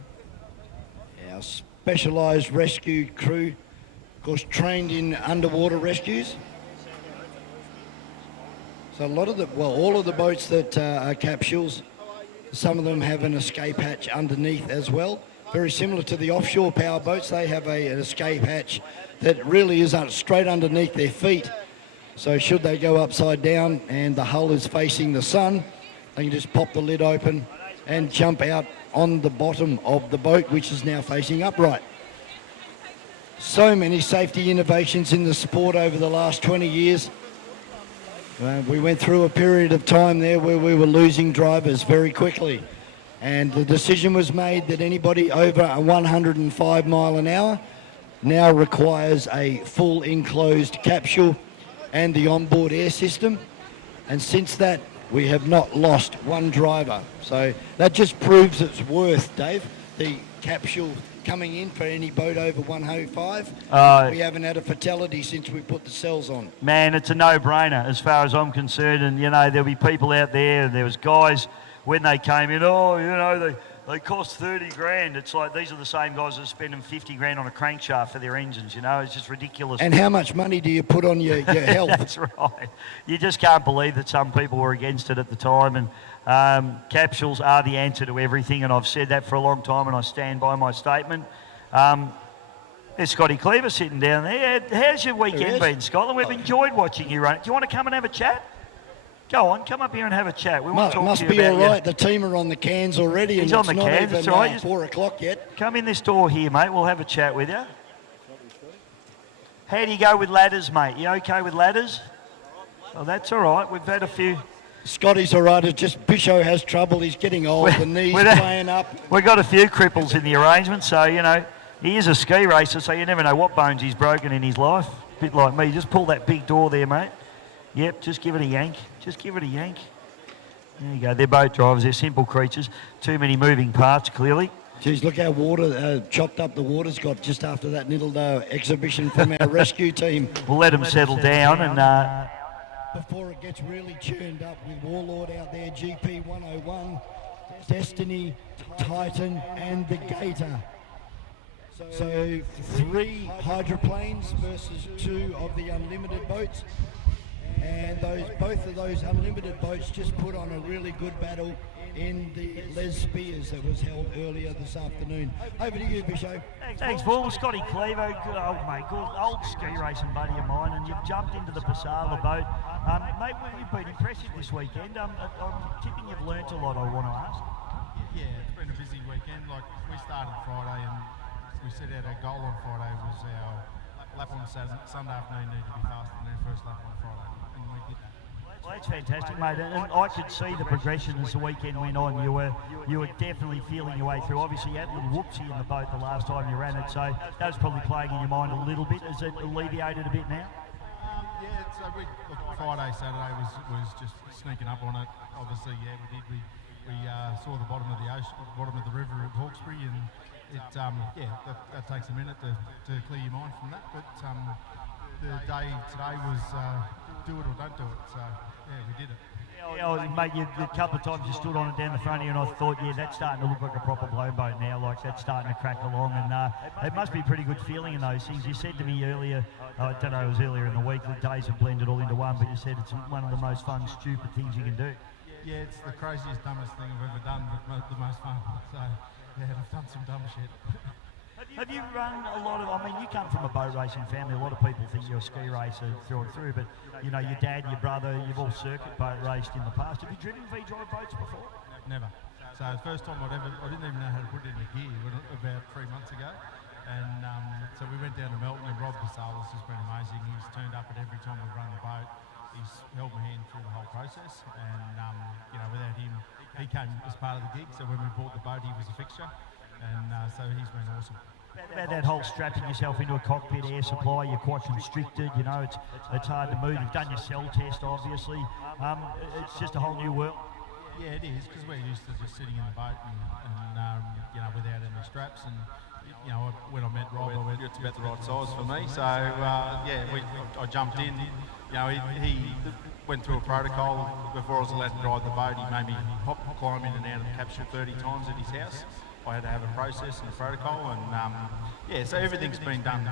Our specialised rescue crew, of course, trained in underwater rescues. So a lot of the, well, all of the boats that are capsules, some of them have an escape hatch underneath as well. Very similar to the offshore power boats, they have an escape hatch that really is straight underneath their feet. So should they go upside down and the hull is facing the sun, they can just pop the lid open and jump out on the bottom of the boat, which is now facing upright. So many safety innovations in the sport over the last 20 years. We went through a period of time there where we were losing drivers very quickly. And the decision was made that anybody over 105 mile an hour now requires a full enclosed capsule and the onboard air system. And since that, we have not lost one driver. So that just proves its worth, Dave. The capsule coming in for any boat over 105. We haven't had a fatality since we put the cells on. Man, it's a no-brainer as far as I'm concerned. And, you know, there'll be people out there, and there was guys when they came in, oh, you know, they cost 30 grand. It's like these are the same guys that are spending 50 grand on a crankshaft for their engines, you know. It's just ridiculous. And how much money do you put on your health? That's right. You just can't believe that some people were against it at the time. And capsules are the answer to everything, and I've said that for a long time, and I stand by my statement. There's Scotty Cleaver sitting down there. How's your weekend been, Scotland? We've enjoyed watching you run it. Do you want to come and have a chat? Go on, come up here and have a chat. We want to talk must to you be about all right. The team are on the cans already. He's and on the it's cans, not it's even, all right. 4 o'clock yet. Come in this door here, mate. We'll have a chat with you. How do you go with ladders, mate? You okay with ladders? Oh, that's all right. We've had a few. Scotty's all right. It's just Bisho has trouble. He's getting old. The knees playing up. We've got a few cripples in the arrangement, so, you know, he is a ski racer, so you never know what bones he's broken in his life. A bit like me. Just pull that big door there, mate. Yep, just give it a yank. Just give it a yank. There you go. They're boat drivers. They're simple creatures. Too many moving parts, clearly. Geez, look how water chopped up the water's got just after that little exhibition from our rescue team. We'll let them settle down and... Before it gets really churned up with Warlord out there, GP 101, Destiny, Titan and the Gator. So 3 hydroplanes versus 2 of the unlimited boats. And both of those unlimited boats just put on a really good battle in the Les Spears that was held earlier this afternoon. Over to you, Bisho. Thanks, Paul. Scotty Clevo, good old mate, good old ski racing buddy of mine, and you've jumped into the Passala boat. Mate, you've been impressive this weekend. I'm tipping you've learnt a lot, I want to ask. Yeah, it's been a busy weekend. Like, we started Friday and we set out our goal on Friday was our lap on Sunday afternoon needed to be faster than our first lap on Friday, and we did that. Well, that's fantastic, mate, and I could see the progression as the weekend went on. You were definitely feeling your way through. Obviously, you had a little whoopsie in the boat the last time you ran it, so that was probably playing in your mind a little bit. Has it alleviated a bit now? Yeah, so Friday, Saturday was just sneaking up on it. Obviously, yeah, we did. We saw the bottom of the ocean, bottom of the river at Hawkesbury, and it that takes a minute to clear your mind from that. But the day today was do it or don't do it. So yeah, we did it. Yeah, mate, a couple of times you stood on it down the front here, and I thought, yeah, that's starting to look like a proper blow boat now. Like that's starting to crack along, and it must be a pretty good feeling in those things. You said to me earlier, I don't know, it was earlier in the week, the days have blended all into one, but you said it's one of the most fun, stupid things you can do. yeah, it's the craziest, dumbest thing I've ever done, but the most fun. So, yeah, I've done some dumb shit. Have you run a lot of, I mean, you come from a boat racing family. A lot of people think you're a ski racer through and through, but, you know, your dad, your brother, you've all circuit boat raced in the past. Have you driven V-drive boats before? Never. So the first time I didn't even know how to put it in a gear about 3 months ago. And so we went down to Melton, and Rob Casalis has been amazing. He's turned up at every time we've run the boat. He's held my hand through the whole process. And, you know, without him, he came as part of the gig. So when we bought the boat, he was a fixture. And so he's been awesome. About that whole strapping yourself into a cockpit air supply, you're quite constricted, you know, it's hard to move. You've done your cell test, obviously. It's just a whole new world. Yeah, it is, because we're used to just sitting in the boat and you know, without any straps. And, you know, when I met Rob, I went, it's about the right size for me. So, yeah, I jumped in. You know, he went through a protocol. Before I was allowed to drive the boat, he made me climb in and out of the capsule 30 times at his house. I had to have a process and a protocol, and yeah, so everything's been done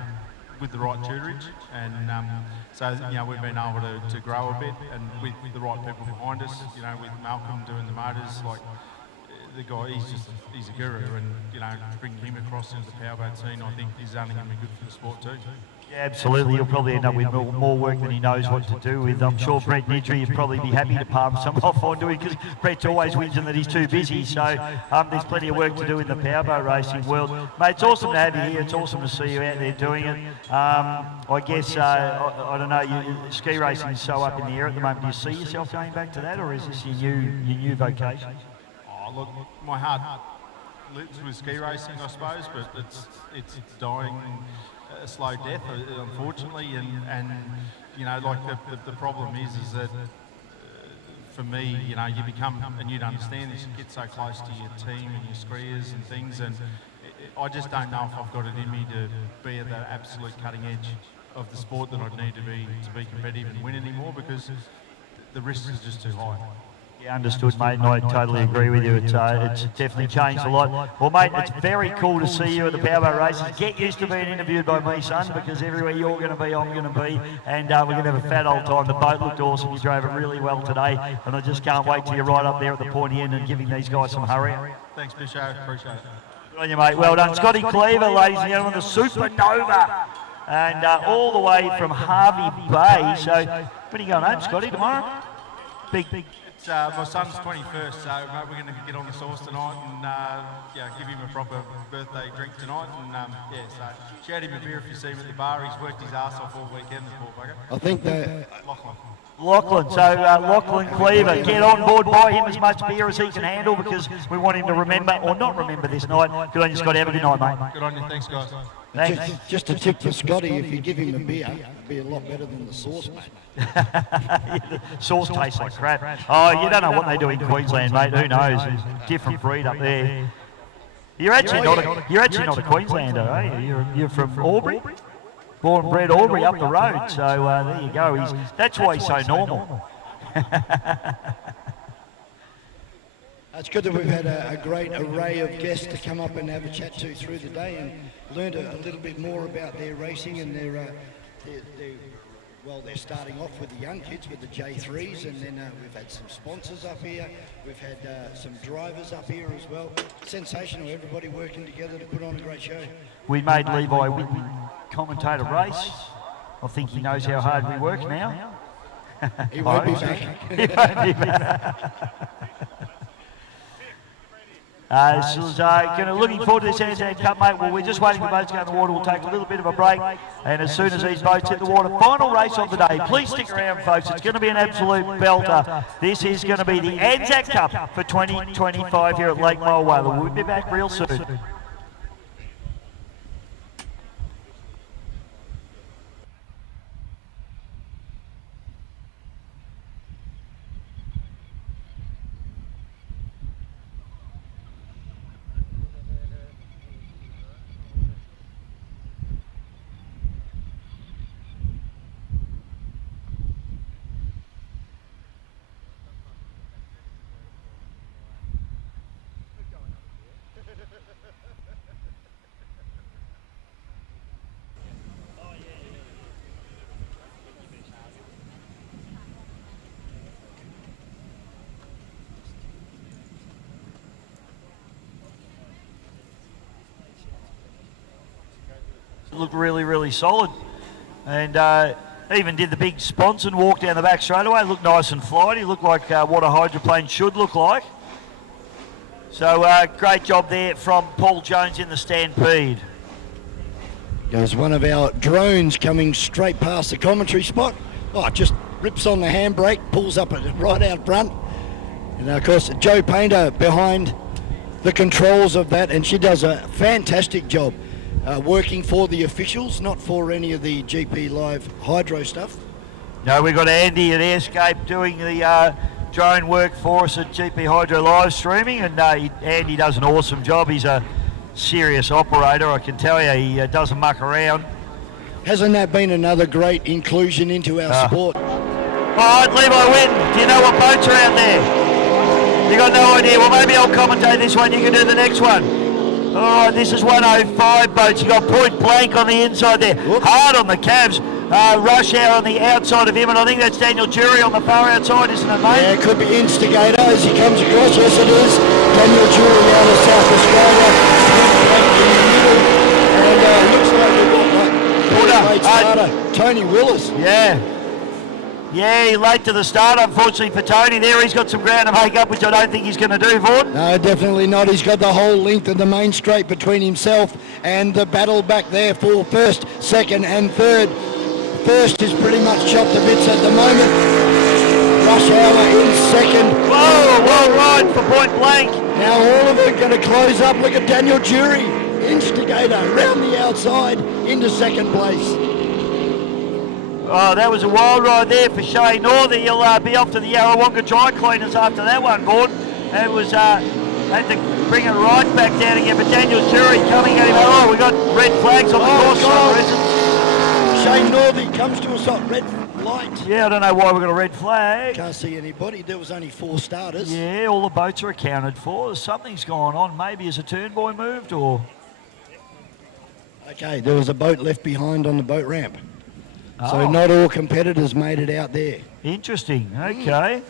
with the right tutorage, and so, you know, we've been able to grow a bit, and with the right people behind us, you know, with Malcolm doing the motors, like the guy, he's a guru, and, you know, bringing him across into the powerboat scene, I think is only going to be good for the sport too. Yeah, absolutely. He'll probably end up with more work than he knows what to do with. I'm sure Brett Nidry would probably be happy to palm some off onto him, because Brett's always whinging that he's too busy. So there's plenty of work to do in the powerboat racing world. Mate, it's awesome to have you here. It's awesome to see you out there doing it. I guess, I don't know, ski racing is so up in the air at the moment. Do you see yourself going back to that, or is this your new vocation? Oh, look, my heart lives with ski racing, I suppose, but it's dying a slow death, unfortunately, and you know, like the problem is that for me, you know, you become, and you'd understand this, you get so close to your team and your skiers and things, and I just don't know if I've got it in me to be at that absolute cutting edge of the sport that I'd need to be competitive and win anymore, because the risk is just too high. Yeah, understood, mate, and I totally agree with you. It's definitely changed a lot. Well, mate, it's very cool to see you at the powerboat races. Get used to being interviewed by me, son, because everywhere you're going to be, I'm going to be, and we're going to have a fat old time. The boat looked awesome. You drove it really well today, and I just can't wait till you're right up there at the pointy end and giving these guys some hurry. Thanks, Bisho. Appreciate it. Good on you, mate. Well done. Scotty Cleaver, ladies and gentlemen, the Supernova, and all the way from Harvey Bay. So, when are you going home, Scotty, tomorrow? Big. It's my son's 21st, so mate, we're going to get on the sauce tonight and yeah, give him a proper birthday drink tonight. And yeah, so shout him a beer if you see him at the bar. He's worked his ass off all weekend, the poor bugger. I think that... Lachlan, so Lachlan Cleaver, get on board, buy him as much beer as he can handle, because we want him to remember, or not remember, this night. Good on you, Scotty. Have a good night, mate. Good on you. Thanks, guys. Thanks. Just a tip for Scotty, if you give him a beer, it'll be a lot better than the sauce, mate. The sauce tastes like crap. Oh, you don't know what they do in Queensland, mate. Who knows? It's a different breed up there. You're actually not a Queenslander, are you? You're from Albury? Born and bred Albury up the road. So there you go. That's why he's so normal. It's good that we've had a great array of guests to come up and have a chat to through the day, and learned a little bit more about their racing and well, they're starting off with the young kids with the J3s, and then we've had some sponsors up here. We've had some drivers up here as well. Sensational, everybody working together to put on a great show. We made Levi Whitten commentate a race. I think he knows how hard we work now. He won't be back. He won't be back. Looking forward to this Anzac Cup, mate. Well, we're just waiting for boats to go in the water. We'll take a little bit of a break, and as soon as these boats hit the water, final race of the day. Please stick around, folks. It's going to be an absolute belter. This is going to be the Anzac Cup for 2025 here at Lake Mulwala. We'll be back real soon. looked really, really solid. And even did the big sponson walk down the back straight away. Looked nice and flighty. Looked like what a hydroplane should look like. So great job there from Paul Jones in the Stampede. There's one of our drones coming straight past the commentary spot. Oh, just rips on the handbrake, pulls up right out front. And of course, Joe Painter behind the controls of that, and she does a fantastic job working for the officials, not for any of the GP Live hydro stuff. No, we've got Andy at Airscape doing the drone work for us at GP Hydro live streaming, and Andy does an awesome job. He's a serious operator, I can tell you. He doesn't muck around. Hasn't that been another great inclusion into our sport? All right, Levi Witten, do you know what boats are out there? You got no idea. Well, maybe I'll commentate this one. You can do the next one. All right, this is 105 boats. You got Point Blank on the inside there. Whoops. Hard on the cabs. Rush Hour on the outside of him, and I think that's Daniel Jury on the far outside, isn't it, mate? Yeah, it could be Instigator as he comes across. Yes, it is. Daniel Jury out of South Australia. And looks like we've got late starter, Tony Willis. Yeah, late to the start, unfortunately for Tony there. He's got some ground to make up, which I don't think he's going to do, Vaughan. No, definitely not. He's got the whole length of the main straight between himself and the battle back there for first, second and third. First is pretty much chopped to bits at the moment. Rush Hour in second. Whoa, well right for Point Blank. Now all of them going to close up. Look at Daniel Jury. Instigator round the outside into second place. Oh, that was a wild ride there for Shane Northey. He'll be off to the Yarrawonga dry cleaners after that one, Vaughan. It was, had to bring it right back down again, but Daniel Jury coming at him. Oh, we got red flags on the course for some reason. Shane Northey comes to us on red light. Yeah, I don't know why we've got a red flag. Can't see anybody. There was only 4 starters. Yeah, all the boats are accounted for. Something's going on. Maybe has a turn boy moved or... Okay, there was a boat left behind on the boat ramp. Oh. So not all competitors made it out there. Interesting, okay.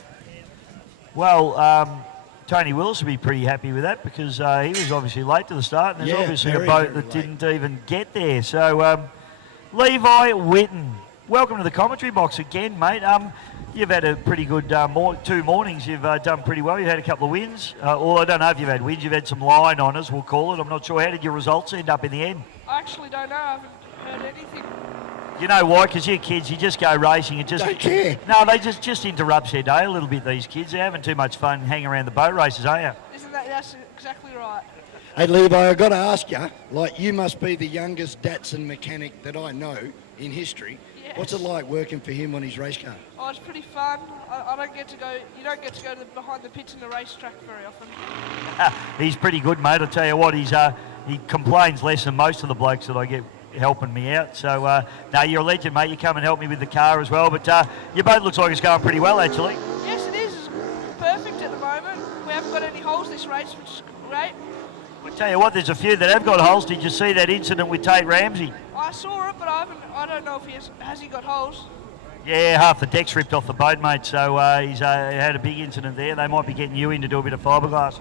Well, Tony Willis will be pretty happy with that because he was obviously late to the start and there's obviously a boat that didn't even get there. So, Levi Witten, welcome to the commentary box again, mate. You've had a pretty good 2 mornings. You've done pretty well. You've had a couple of wins. Although I don't know if you've had wins. You've had some line honours, we'll call it. I'm not sure. How did your results end up in the end? I actually don't know. I haven't heard anything. You know why? Because you kids, you just go racing and just... Don't care. No, they just interrupts their day a little bit, these kids. They're having too much fun hanging around the boat races, aren't you? That's exactly right. Hey, Levi, I've got to ask you, like, you must be the youngest Datsun mechanic that I know in history. Yes. What's it like working for him on his race car? Oh, it's pretty fun. I don't get to go... You don't get to go behind the pits in the racetrack very often. He's pretty good, mate. I'll tell you what, he complains less than most of the blokes that I get helping me out. So, no, you're a legend, mate. You come and help me with the car as well. But your boat looks like it's going pretty well, actually. Yes, it is. It's perfect at the moment. We haven't got any holes this race, which is great. I tell you what, there's a few that have got holes. Did you see that incident with Tate Ramsey? I saw it, but I don't know if he has he got holes. Yeah, half the deck's ripped off the boat, mate. So he's had a big incident there. They might be getting you in to do a bit of fiberglass.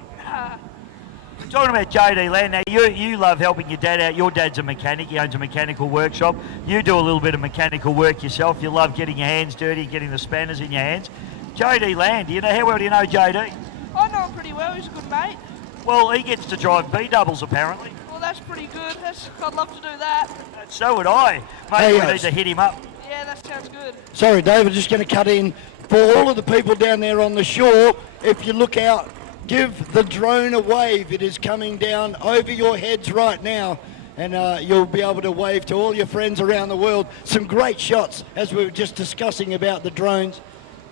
Talking about JD Land, now you love helping your dad out. Your dad's a mechanic, he owns a mechanical workshop. You do a little bit of mechanical work yourself. You love getting your hands dirty, getting the spanners in your hands. JD Land, how well do you know JD? I know him pretty well, he's a good mate. Well, he gets to drive B-doubles apparently. Well, that's pretty good. I'd love to do that. So would I. Maybe we need to hit him up. Yeah, that sounds good. Sorry, David, just going to cut in. For all of the people down there on the shore, if you look out, give the drone a wave. It is coming down over your heads right now, and you'll be able to wave to all your friends around the world. Some great shots, as we were just discussing about the drones.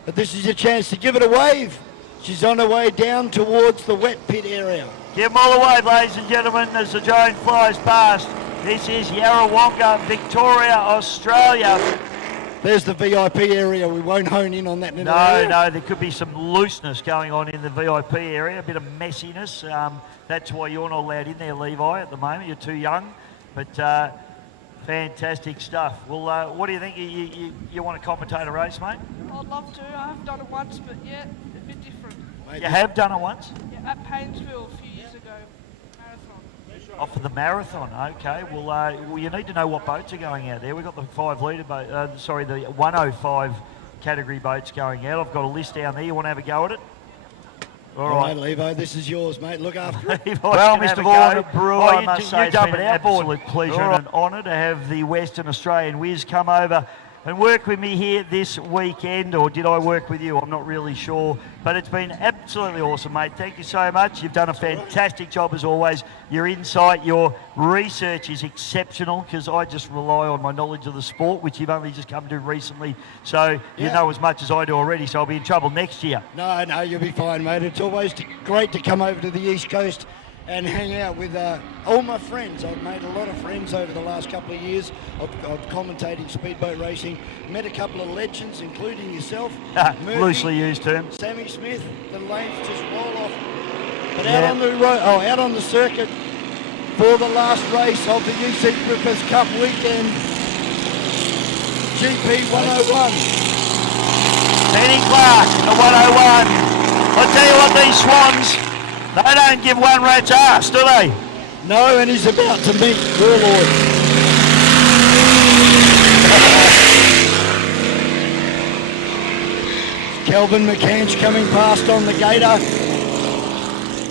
But this is your chance to give it a wave. She's on her way down towards the wet pit area. Give them all a wave, ladies and gentlemen, as the drone flies past. This is Yarrawonga, Victoria, Australia. There's the VIP area. We won't hone in on that in No, there could be some looseness going on in the VIP area, a bit of messiness. That's why you're not allowed in there, Levi, at the moment. You're too young, but fantastic stuff. Well, what do you think? You want to commentate a race, mate? I'd love to. I haven't done it once, but yeah, a bit different. You have done it once? Yeah, at Paynesville a few years ago, marathon. Oh, for the marathon, okay. Well, you need to know what boats are going out there. We've got the 5 litre boat, the 105 category boats going out. I've got a list down there. You want to have a go at it? All right, Levo, this is yours, mate. Look after it. Well, Mr. Vaughan, Brewer, I must say, it's been an absolute pleasure and an honour to have the Western Australian Whiz come over and work with me here this weekend. Or did I work with you? I'm not really sure. But it's been absolutely awesome, mate. Thank you so much. You've done a fantastic job as always. Your insight, your research is exceptional, because I just rely on my knowledge of the sport, which you've only just come to recently. So you know as much as I do already, so I'll be in trouble next year. No, you'll be fine, mate. It's always great to come over to the East Coast and hang out with all my friends. I've made a lot of friends over the last couple of years of commentating speedboat racing. Met a couple of legends, including yourself. Murphy, loosely used term. Sammy Smith. The lanes just roll off. But out on the circuit for the last race of the UC Griffith Cup weekend, GP 101. Penny Clark, the 101. I'll tell you what, these swans, they don't give one rat's ass, do they? No, and he's about to meet Warlord. Kelvin McCanch coming past on the gator.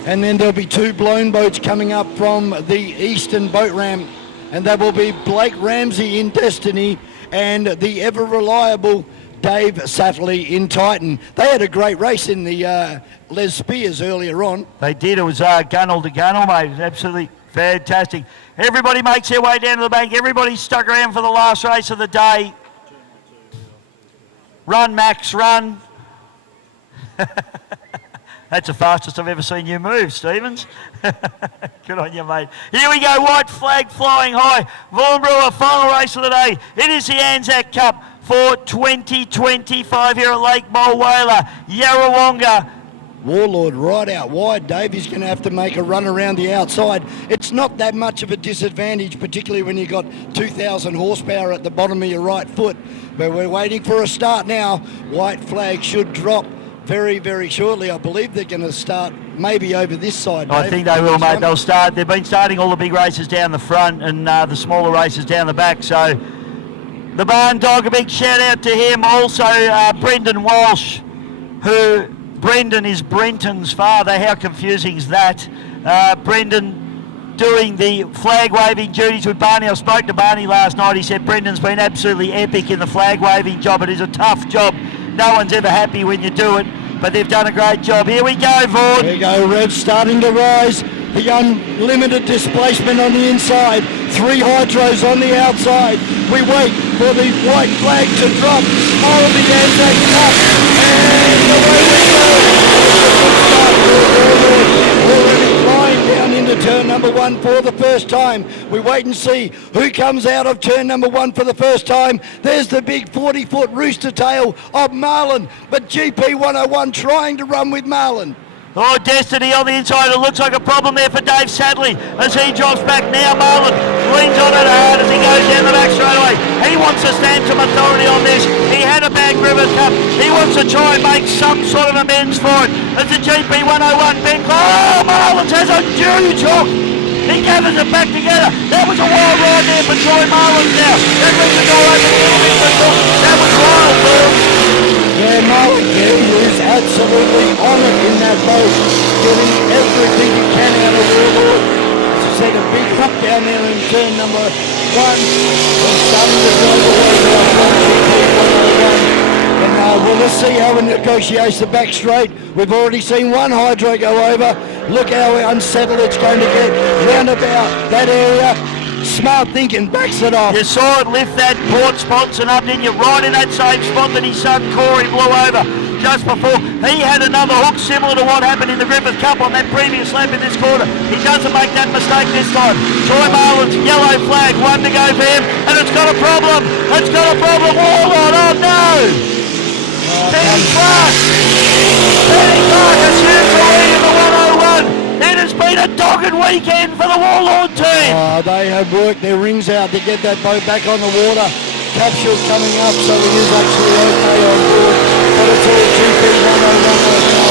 And then there'll be 2 blown boats coming up from the eastern boat ramp. And that will be Blake Ramsey in Destiny and the ever-reliable Dave Satterley in Titan. They had a great race in the Les Spears earlier on. They did. It was gunnel to gunnel, mate. Absolutely fantastic. Everybody makes their way down to the bank. Everybody stuck around for the last race of the day. Run, Max, run. That's the fastest I've ever seen you move, Stevens. Good on you, mate. Here we go, white flag flying high. Vaughan Brewer, final race of the day. It is the Anzac Cup for 2025 here at Lake Mulwala, Yarrawonga. Warlord right out wide. Davey's going to have to make a run around the outside. It's not that much of a disadvantage, particularly when you've got 2,000 horsepower at the bottom of your right foot. But we're waiting for a start now. White flag should drop very, very shortly. I believe they're going to start maybe over this side, Dave. I think they will, mate. They'll start. They've been starting all the big races down the front and the smaller races down the back. So the barn dog, a big shout out to him. Also Brendan Walsh, who Brendan is Brenton's father. How confusing is that? Brendan doing the flag waving duties with Barney. I spoke to Barney last night. He said Brendan's been absolutely epic in the flag waving job. It is a tough job. No one's ever happy when you do it, but they've done a great job. Here we go, Vaughan. There you go, Rev starting to rise. The unlimited displacement on the inside. 3 hydros on the outside. We wait for the white flag to drop. Oh, the Anzac Cup. And away we go. Already flying down into turn number 1 for the first time. We wait and see who comes out of turn number 1 for the first time. There's the big 40-foot rooster tail of Marlin, but GP 101 trying to run with Marlin. Oh, Destiny on the inside. It looks like a problem there for Dave Sadley as he drops back now. Marlin leans on it hard as he goes down the back straight away. He wants to stand some authority on this. He had a bad Griffith Cup. He wants to try and make some sort of amends for it. As the GP 101 Ben Clark. Oh, Marlins has a huge hook. He gathers it back together. That was a wild ride there for Troy Marlins now. That leaves the door open a little bit for Cook. That was wild, Bill. Yeah, Marlin is absolutely on it in that boat, getting everything he can out of Warlord. As I said, a big hook down there in turn number 1. We're starting to drive away now from GP 101. And well, let's see how he negotiates the back straight. We've already seen 1 hydro go over. Look how unsettled it's going to get round about that area. Smart thinking, backs it off. You saw it lift that port sponson up, didn't you? Right in that same spot that his son Corey blew over just before. He had another hook similar to what happened in the Griffith Cup on that previous lap in this quarter. He doesn't make that mistake this time. Troy Marlin's yellow flag, 1 to go for him, and it's got a problem. It's got a problem. Warlord, oh no! Penny Clark! Penny Clark assumes the lead in the 101. It has been a dogged weekend for the Warlord team. They have worked their rings out to get that boat back on the water. Capsule's coming up, so he is actually okay on board. But it's all GP 101 right now.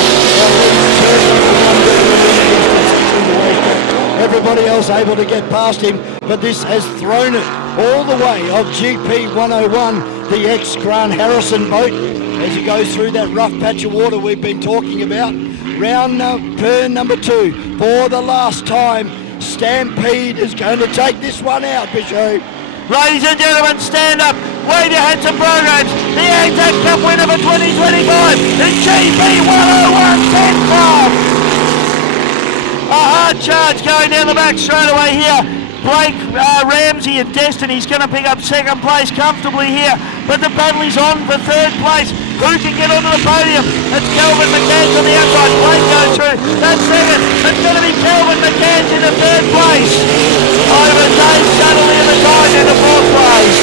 Everybody else was able to get past him, but this has thrown it all the way of GP 101, the ex-Grant Harrison boat, as he goes through that rough patch of water we've been talking about. Round turn number 2 for the last time. Stampede is going to take this one out, Bishop. Ladies and gentlemen, stand up, wave your hats and programs. The Anzac Cup winner for 2025 is GP 101 Ben Clark. A hard charge going down the back straight away here. Blake Ramsey and Destiny's going to pick up second place comfortably here, but the battle is on for third place. Who can get onto the podium? It's Kelvin McCann on the outside. Blake goes through. That's second. It's going to be Kelvin McCann in the third place. Over Dave Suddenly in the time in the fourth place.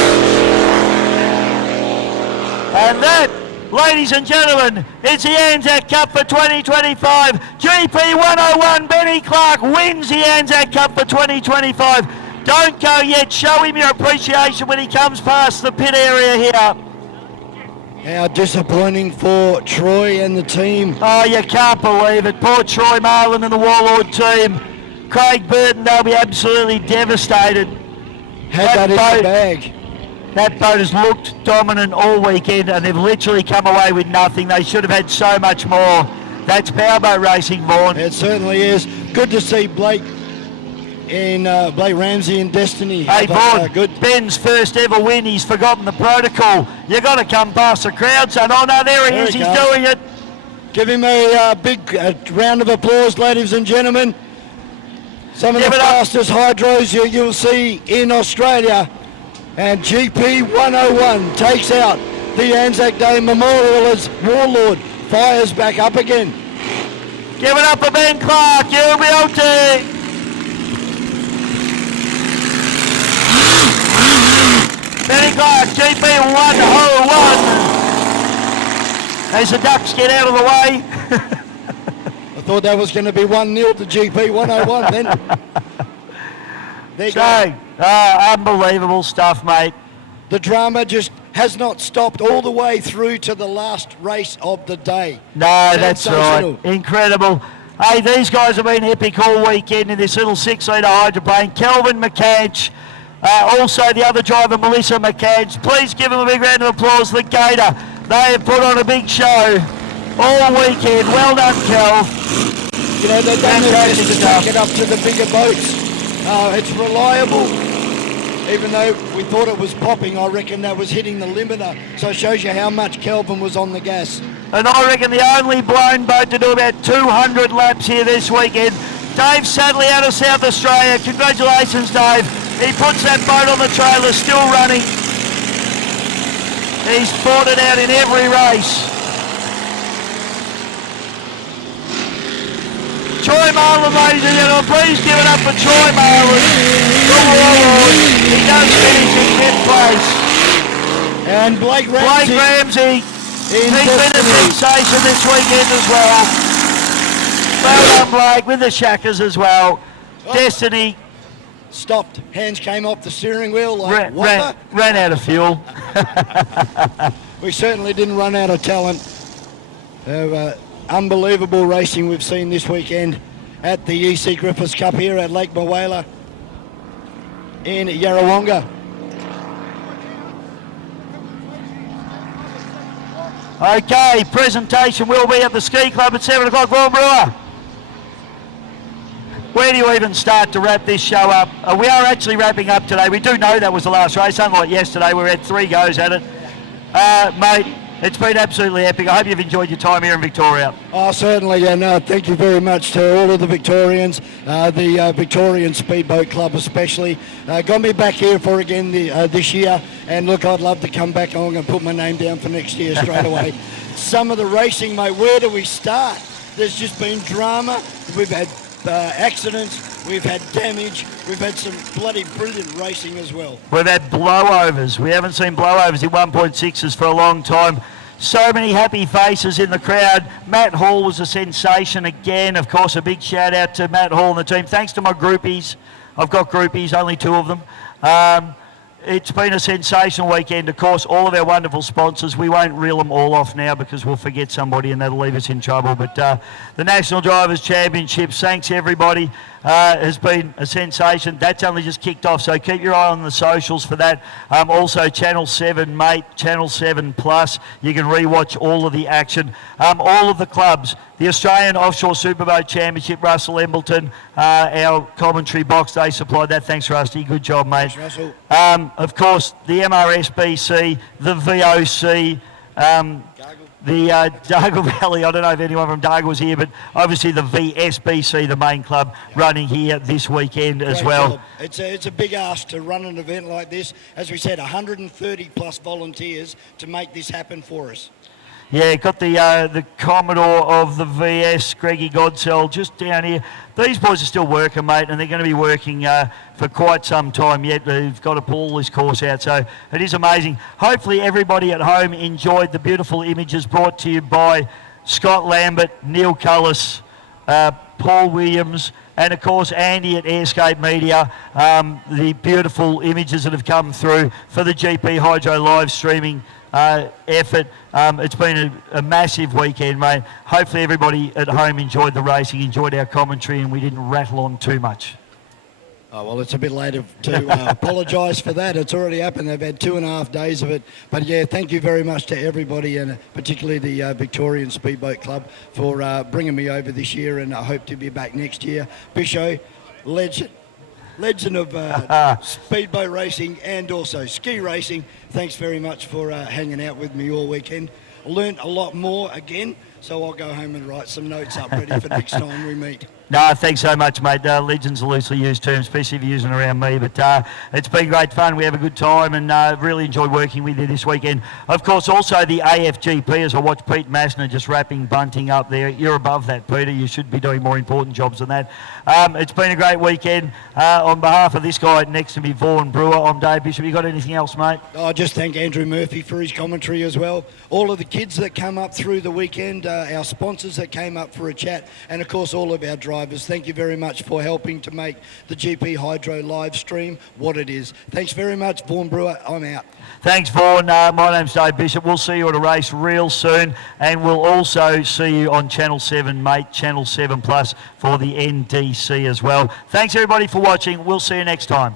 And that, ladies and gentlemen, is the Anzac Cup for 2025. GP 101 Benny Clark wins the Anzac Cup for 2025. Don't go yet. Show him your appreciation when he comes past the pit area here. How disappointing for Troy and the team. Oh, you can't believe it. Poor Troy Marlin and the Warlord team. Craig Burton, they'll be absolutely devastated. Had that in the bag. That boat has looked dominant all weekend and they've literally come away with nothing. They should have had so much more. That's powerboat racing, Vaughan. It certainly is. Good to see Blake Ramsey and Destiny. Hey, Vaughan, Ben's first ever win. He's forgotten the protocol. You got to come past the crowd, son. Oh, no, there he is. He's doing it. Give him a big round of applause, ladies and gentlemen. Some of the fastest hydros you'll see in Australia. And GP 101 takes out the Anzac Day Memorial as Warlord fires back up again. Give it up for Ben Clark, UBLT. Benny Clark, GP 101. As the Ducks get out of the way. I thought that was going to be 1-0 to GP 101 then. Unbelievable stuff, mate. The drama just has not stopped all the way through to the last race of the day. No, that's right. Incredible. Hey, these guys have been epic all weekend in this little 6-litre hydroplane. Kelvin McCanch, also the other driver, Melissa McCanch. Please give them a big round of applause. The Gator, they have put on a big show all weekend. Well done, Kel. You know, they've done their best to take it up to the bigger boats. It's reliable. Even though we thought it was popping, I reckon that was hitting the limiter. So it shows you how much Kelvin was on the gas. And I reckon the only blown boat to do about 200 laps here this weekend. Dave Sadley out of South Australia. Congratulations, Dave. He puts that boat on the trailer, still running. He's fought it out in every race. Troy Marlin, ladies and gentlemen, please give it up for Troy Marlin, the Warlord. He does finish in 5th place. And Blake Ramsey, he's been a sensation this weekend as well. Well done, Blake, with the Shackers as well. Oh. Destiny. Stopped. Hands came off the steering wheel like ran out of fuel. We certainly didn't run out of talent. Unbelievable racing we've seen this weekend at the EC Griffith Cup here at Lake Mawela in Yarrawonga. Okay, presentation will be at the Ski Club at 7 o'clock. Vaughan Brewer, where do you even start to wrap this show up? We are actually wrapping up today. We do know that was the last race, unlike yesterday. We had 3 goes at it. Mate, it's been absolutely epic. I hope you've enjoyed your time here in Victoria. Oh, certainly, and thank you very much to all of the Victorians, the Victorian Speedboat Club especially. Got me back here for again this year, and look, I'd love to come back on and put my name down for next year straight away. Some of the racing, mate, where do we start? There's just been drama. We've had accidents, we've had damage, we've had some bloody brilliant racing as well. We've had blowovers. We haven't seen blowovers in 1.6s for a long time. So many happy faces in the crowd. Matt Hall was a sensation again. Of course, a big shout out to Matt Hall and the team. Thanks to my groupies. I've got groupies, only 2 of them. It's been a sensational weekend. Of course, all of our wonderful sponsors. We won't reel them all off now because we'll forget somebody and that'll leave us in trouble. But the National Drivers' Championships, thanks everybody. has been a sensation. That's only just kicked off, so keep your eye on the socials for that. Also, Channel 7, mate, Channel 7 Plus. You can rewatch all of the action. All of the clubs, the Australian Offshore Superboat Championship, Russell Embleton, our commentary box, they supplied that. Thanks, Rusty. Good job, mate. Thanks, Russell. Of course, the MRSBC, the VOC, the Dargle Valley. I don't know if anyone from Dargle was here, but obviously the VSBC, the main club, running here this weekend as Great well. job. It's a big ask to run an event like this. As we said, 130 plus volunteers to make this happen for us. Yeah, got the Commodore of the VS, Greggy Godsell, just down here. These boys are still working, mate, and they're going to be working for quite some time yet. They've got to pull this course out, so it is amazing. Hopefully everybody at home enjoyed the beautiful images brought to you by Scott Lambert, Neil Cullis, Paul Williams, and of course Andy at Airscape Media. The beautiful images that have come through for the GP Hydro live streaming effort. It's been a massive weekend, mate. Hopefully everybody at home enjoyed the racing, enjoyed our commentary, and we didn't rattle on too much. Oh, well, it's a bit late to apologise for that. It's already happened. They've had 2.5 days of it. But, yeah, thank you very much to everybody, and particularly the Victorian Speedboat Club for bringing me over this year, and I hope to be back next year. Bisho, legend of speedboat racing and also ski racing. Thanks very much for hanging out with me all weekend. I learned a lot more again, so I'll go home and write some notes up ready for next time we meet. No, thanks so much, mate. Legends are loosely used term, especially if you're using around me. But it's been great fun. We have a good time and really enjoyed working with you this weekend. Of course, also the AFGP, as I watch Pete Massner just wrapping bunting up there. You're above that, Peter. You should be doing more important jobs than that. It's been a great weekend. On behalf of this guy next to me, Vaughan Brewer, I'm Dave Bishop. You got anything else, mate? I just thank Andrew Murphy for his commentary as well. All of the kids that come up through the weekend, our sponsors that came up for a chat, and of course all of our drivers. Thank you very much for helping to make the GP Hydro live stream what it is. Thanks very much, Vaughan Brewer. I'm out. Thanks, Vaughan. My name's Dave Bishop. We'll see you at a race real soon, and we'll also see you on Channel 7, mate, Channel 7 Plus for the NDC as well. Thanks, everybody, for watching. We'll see you next time.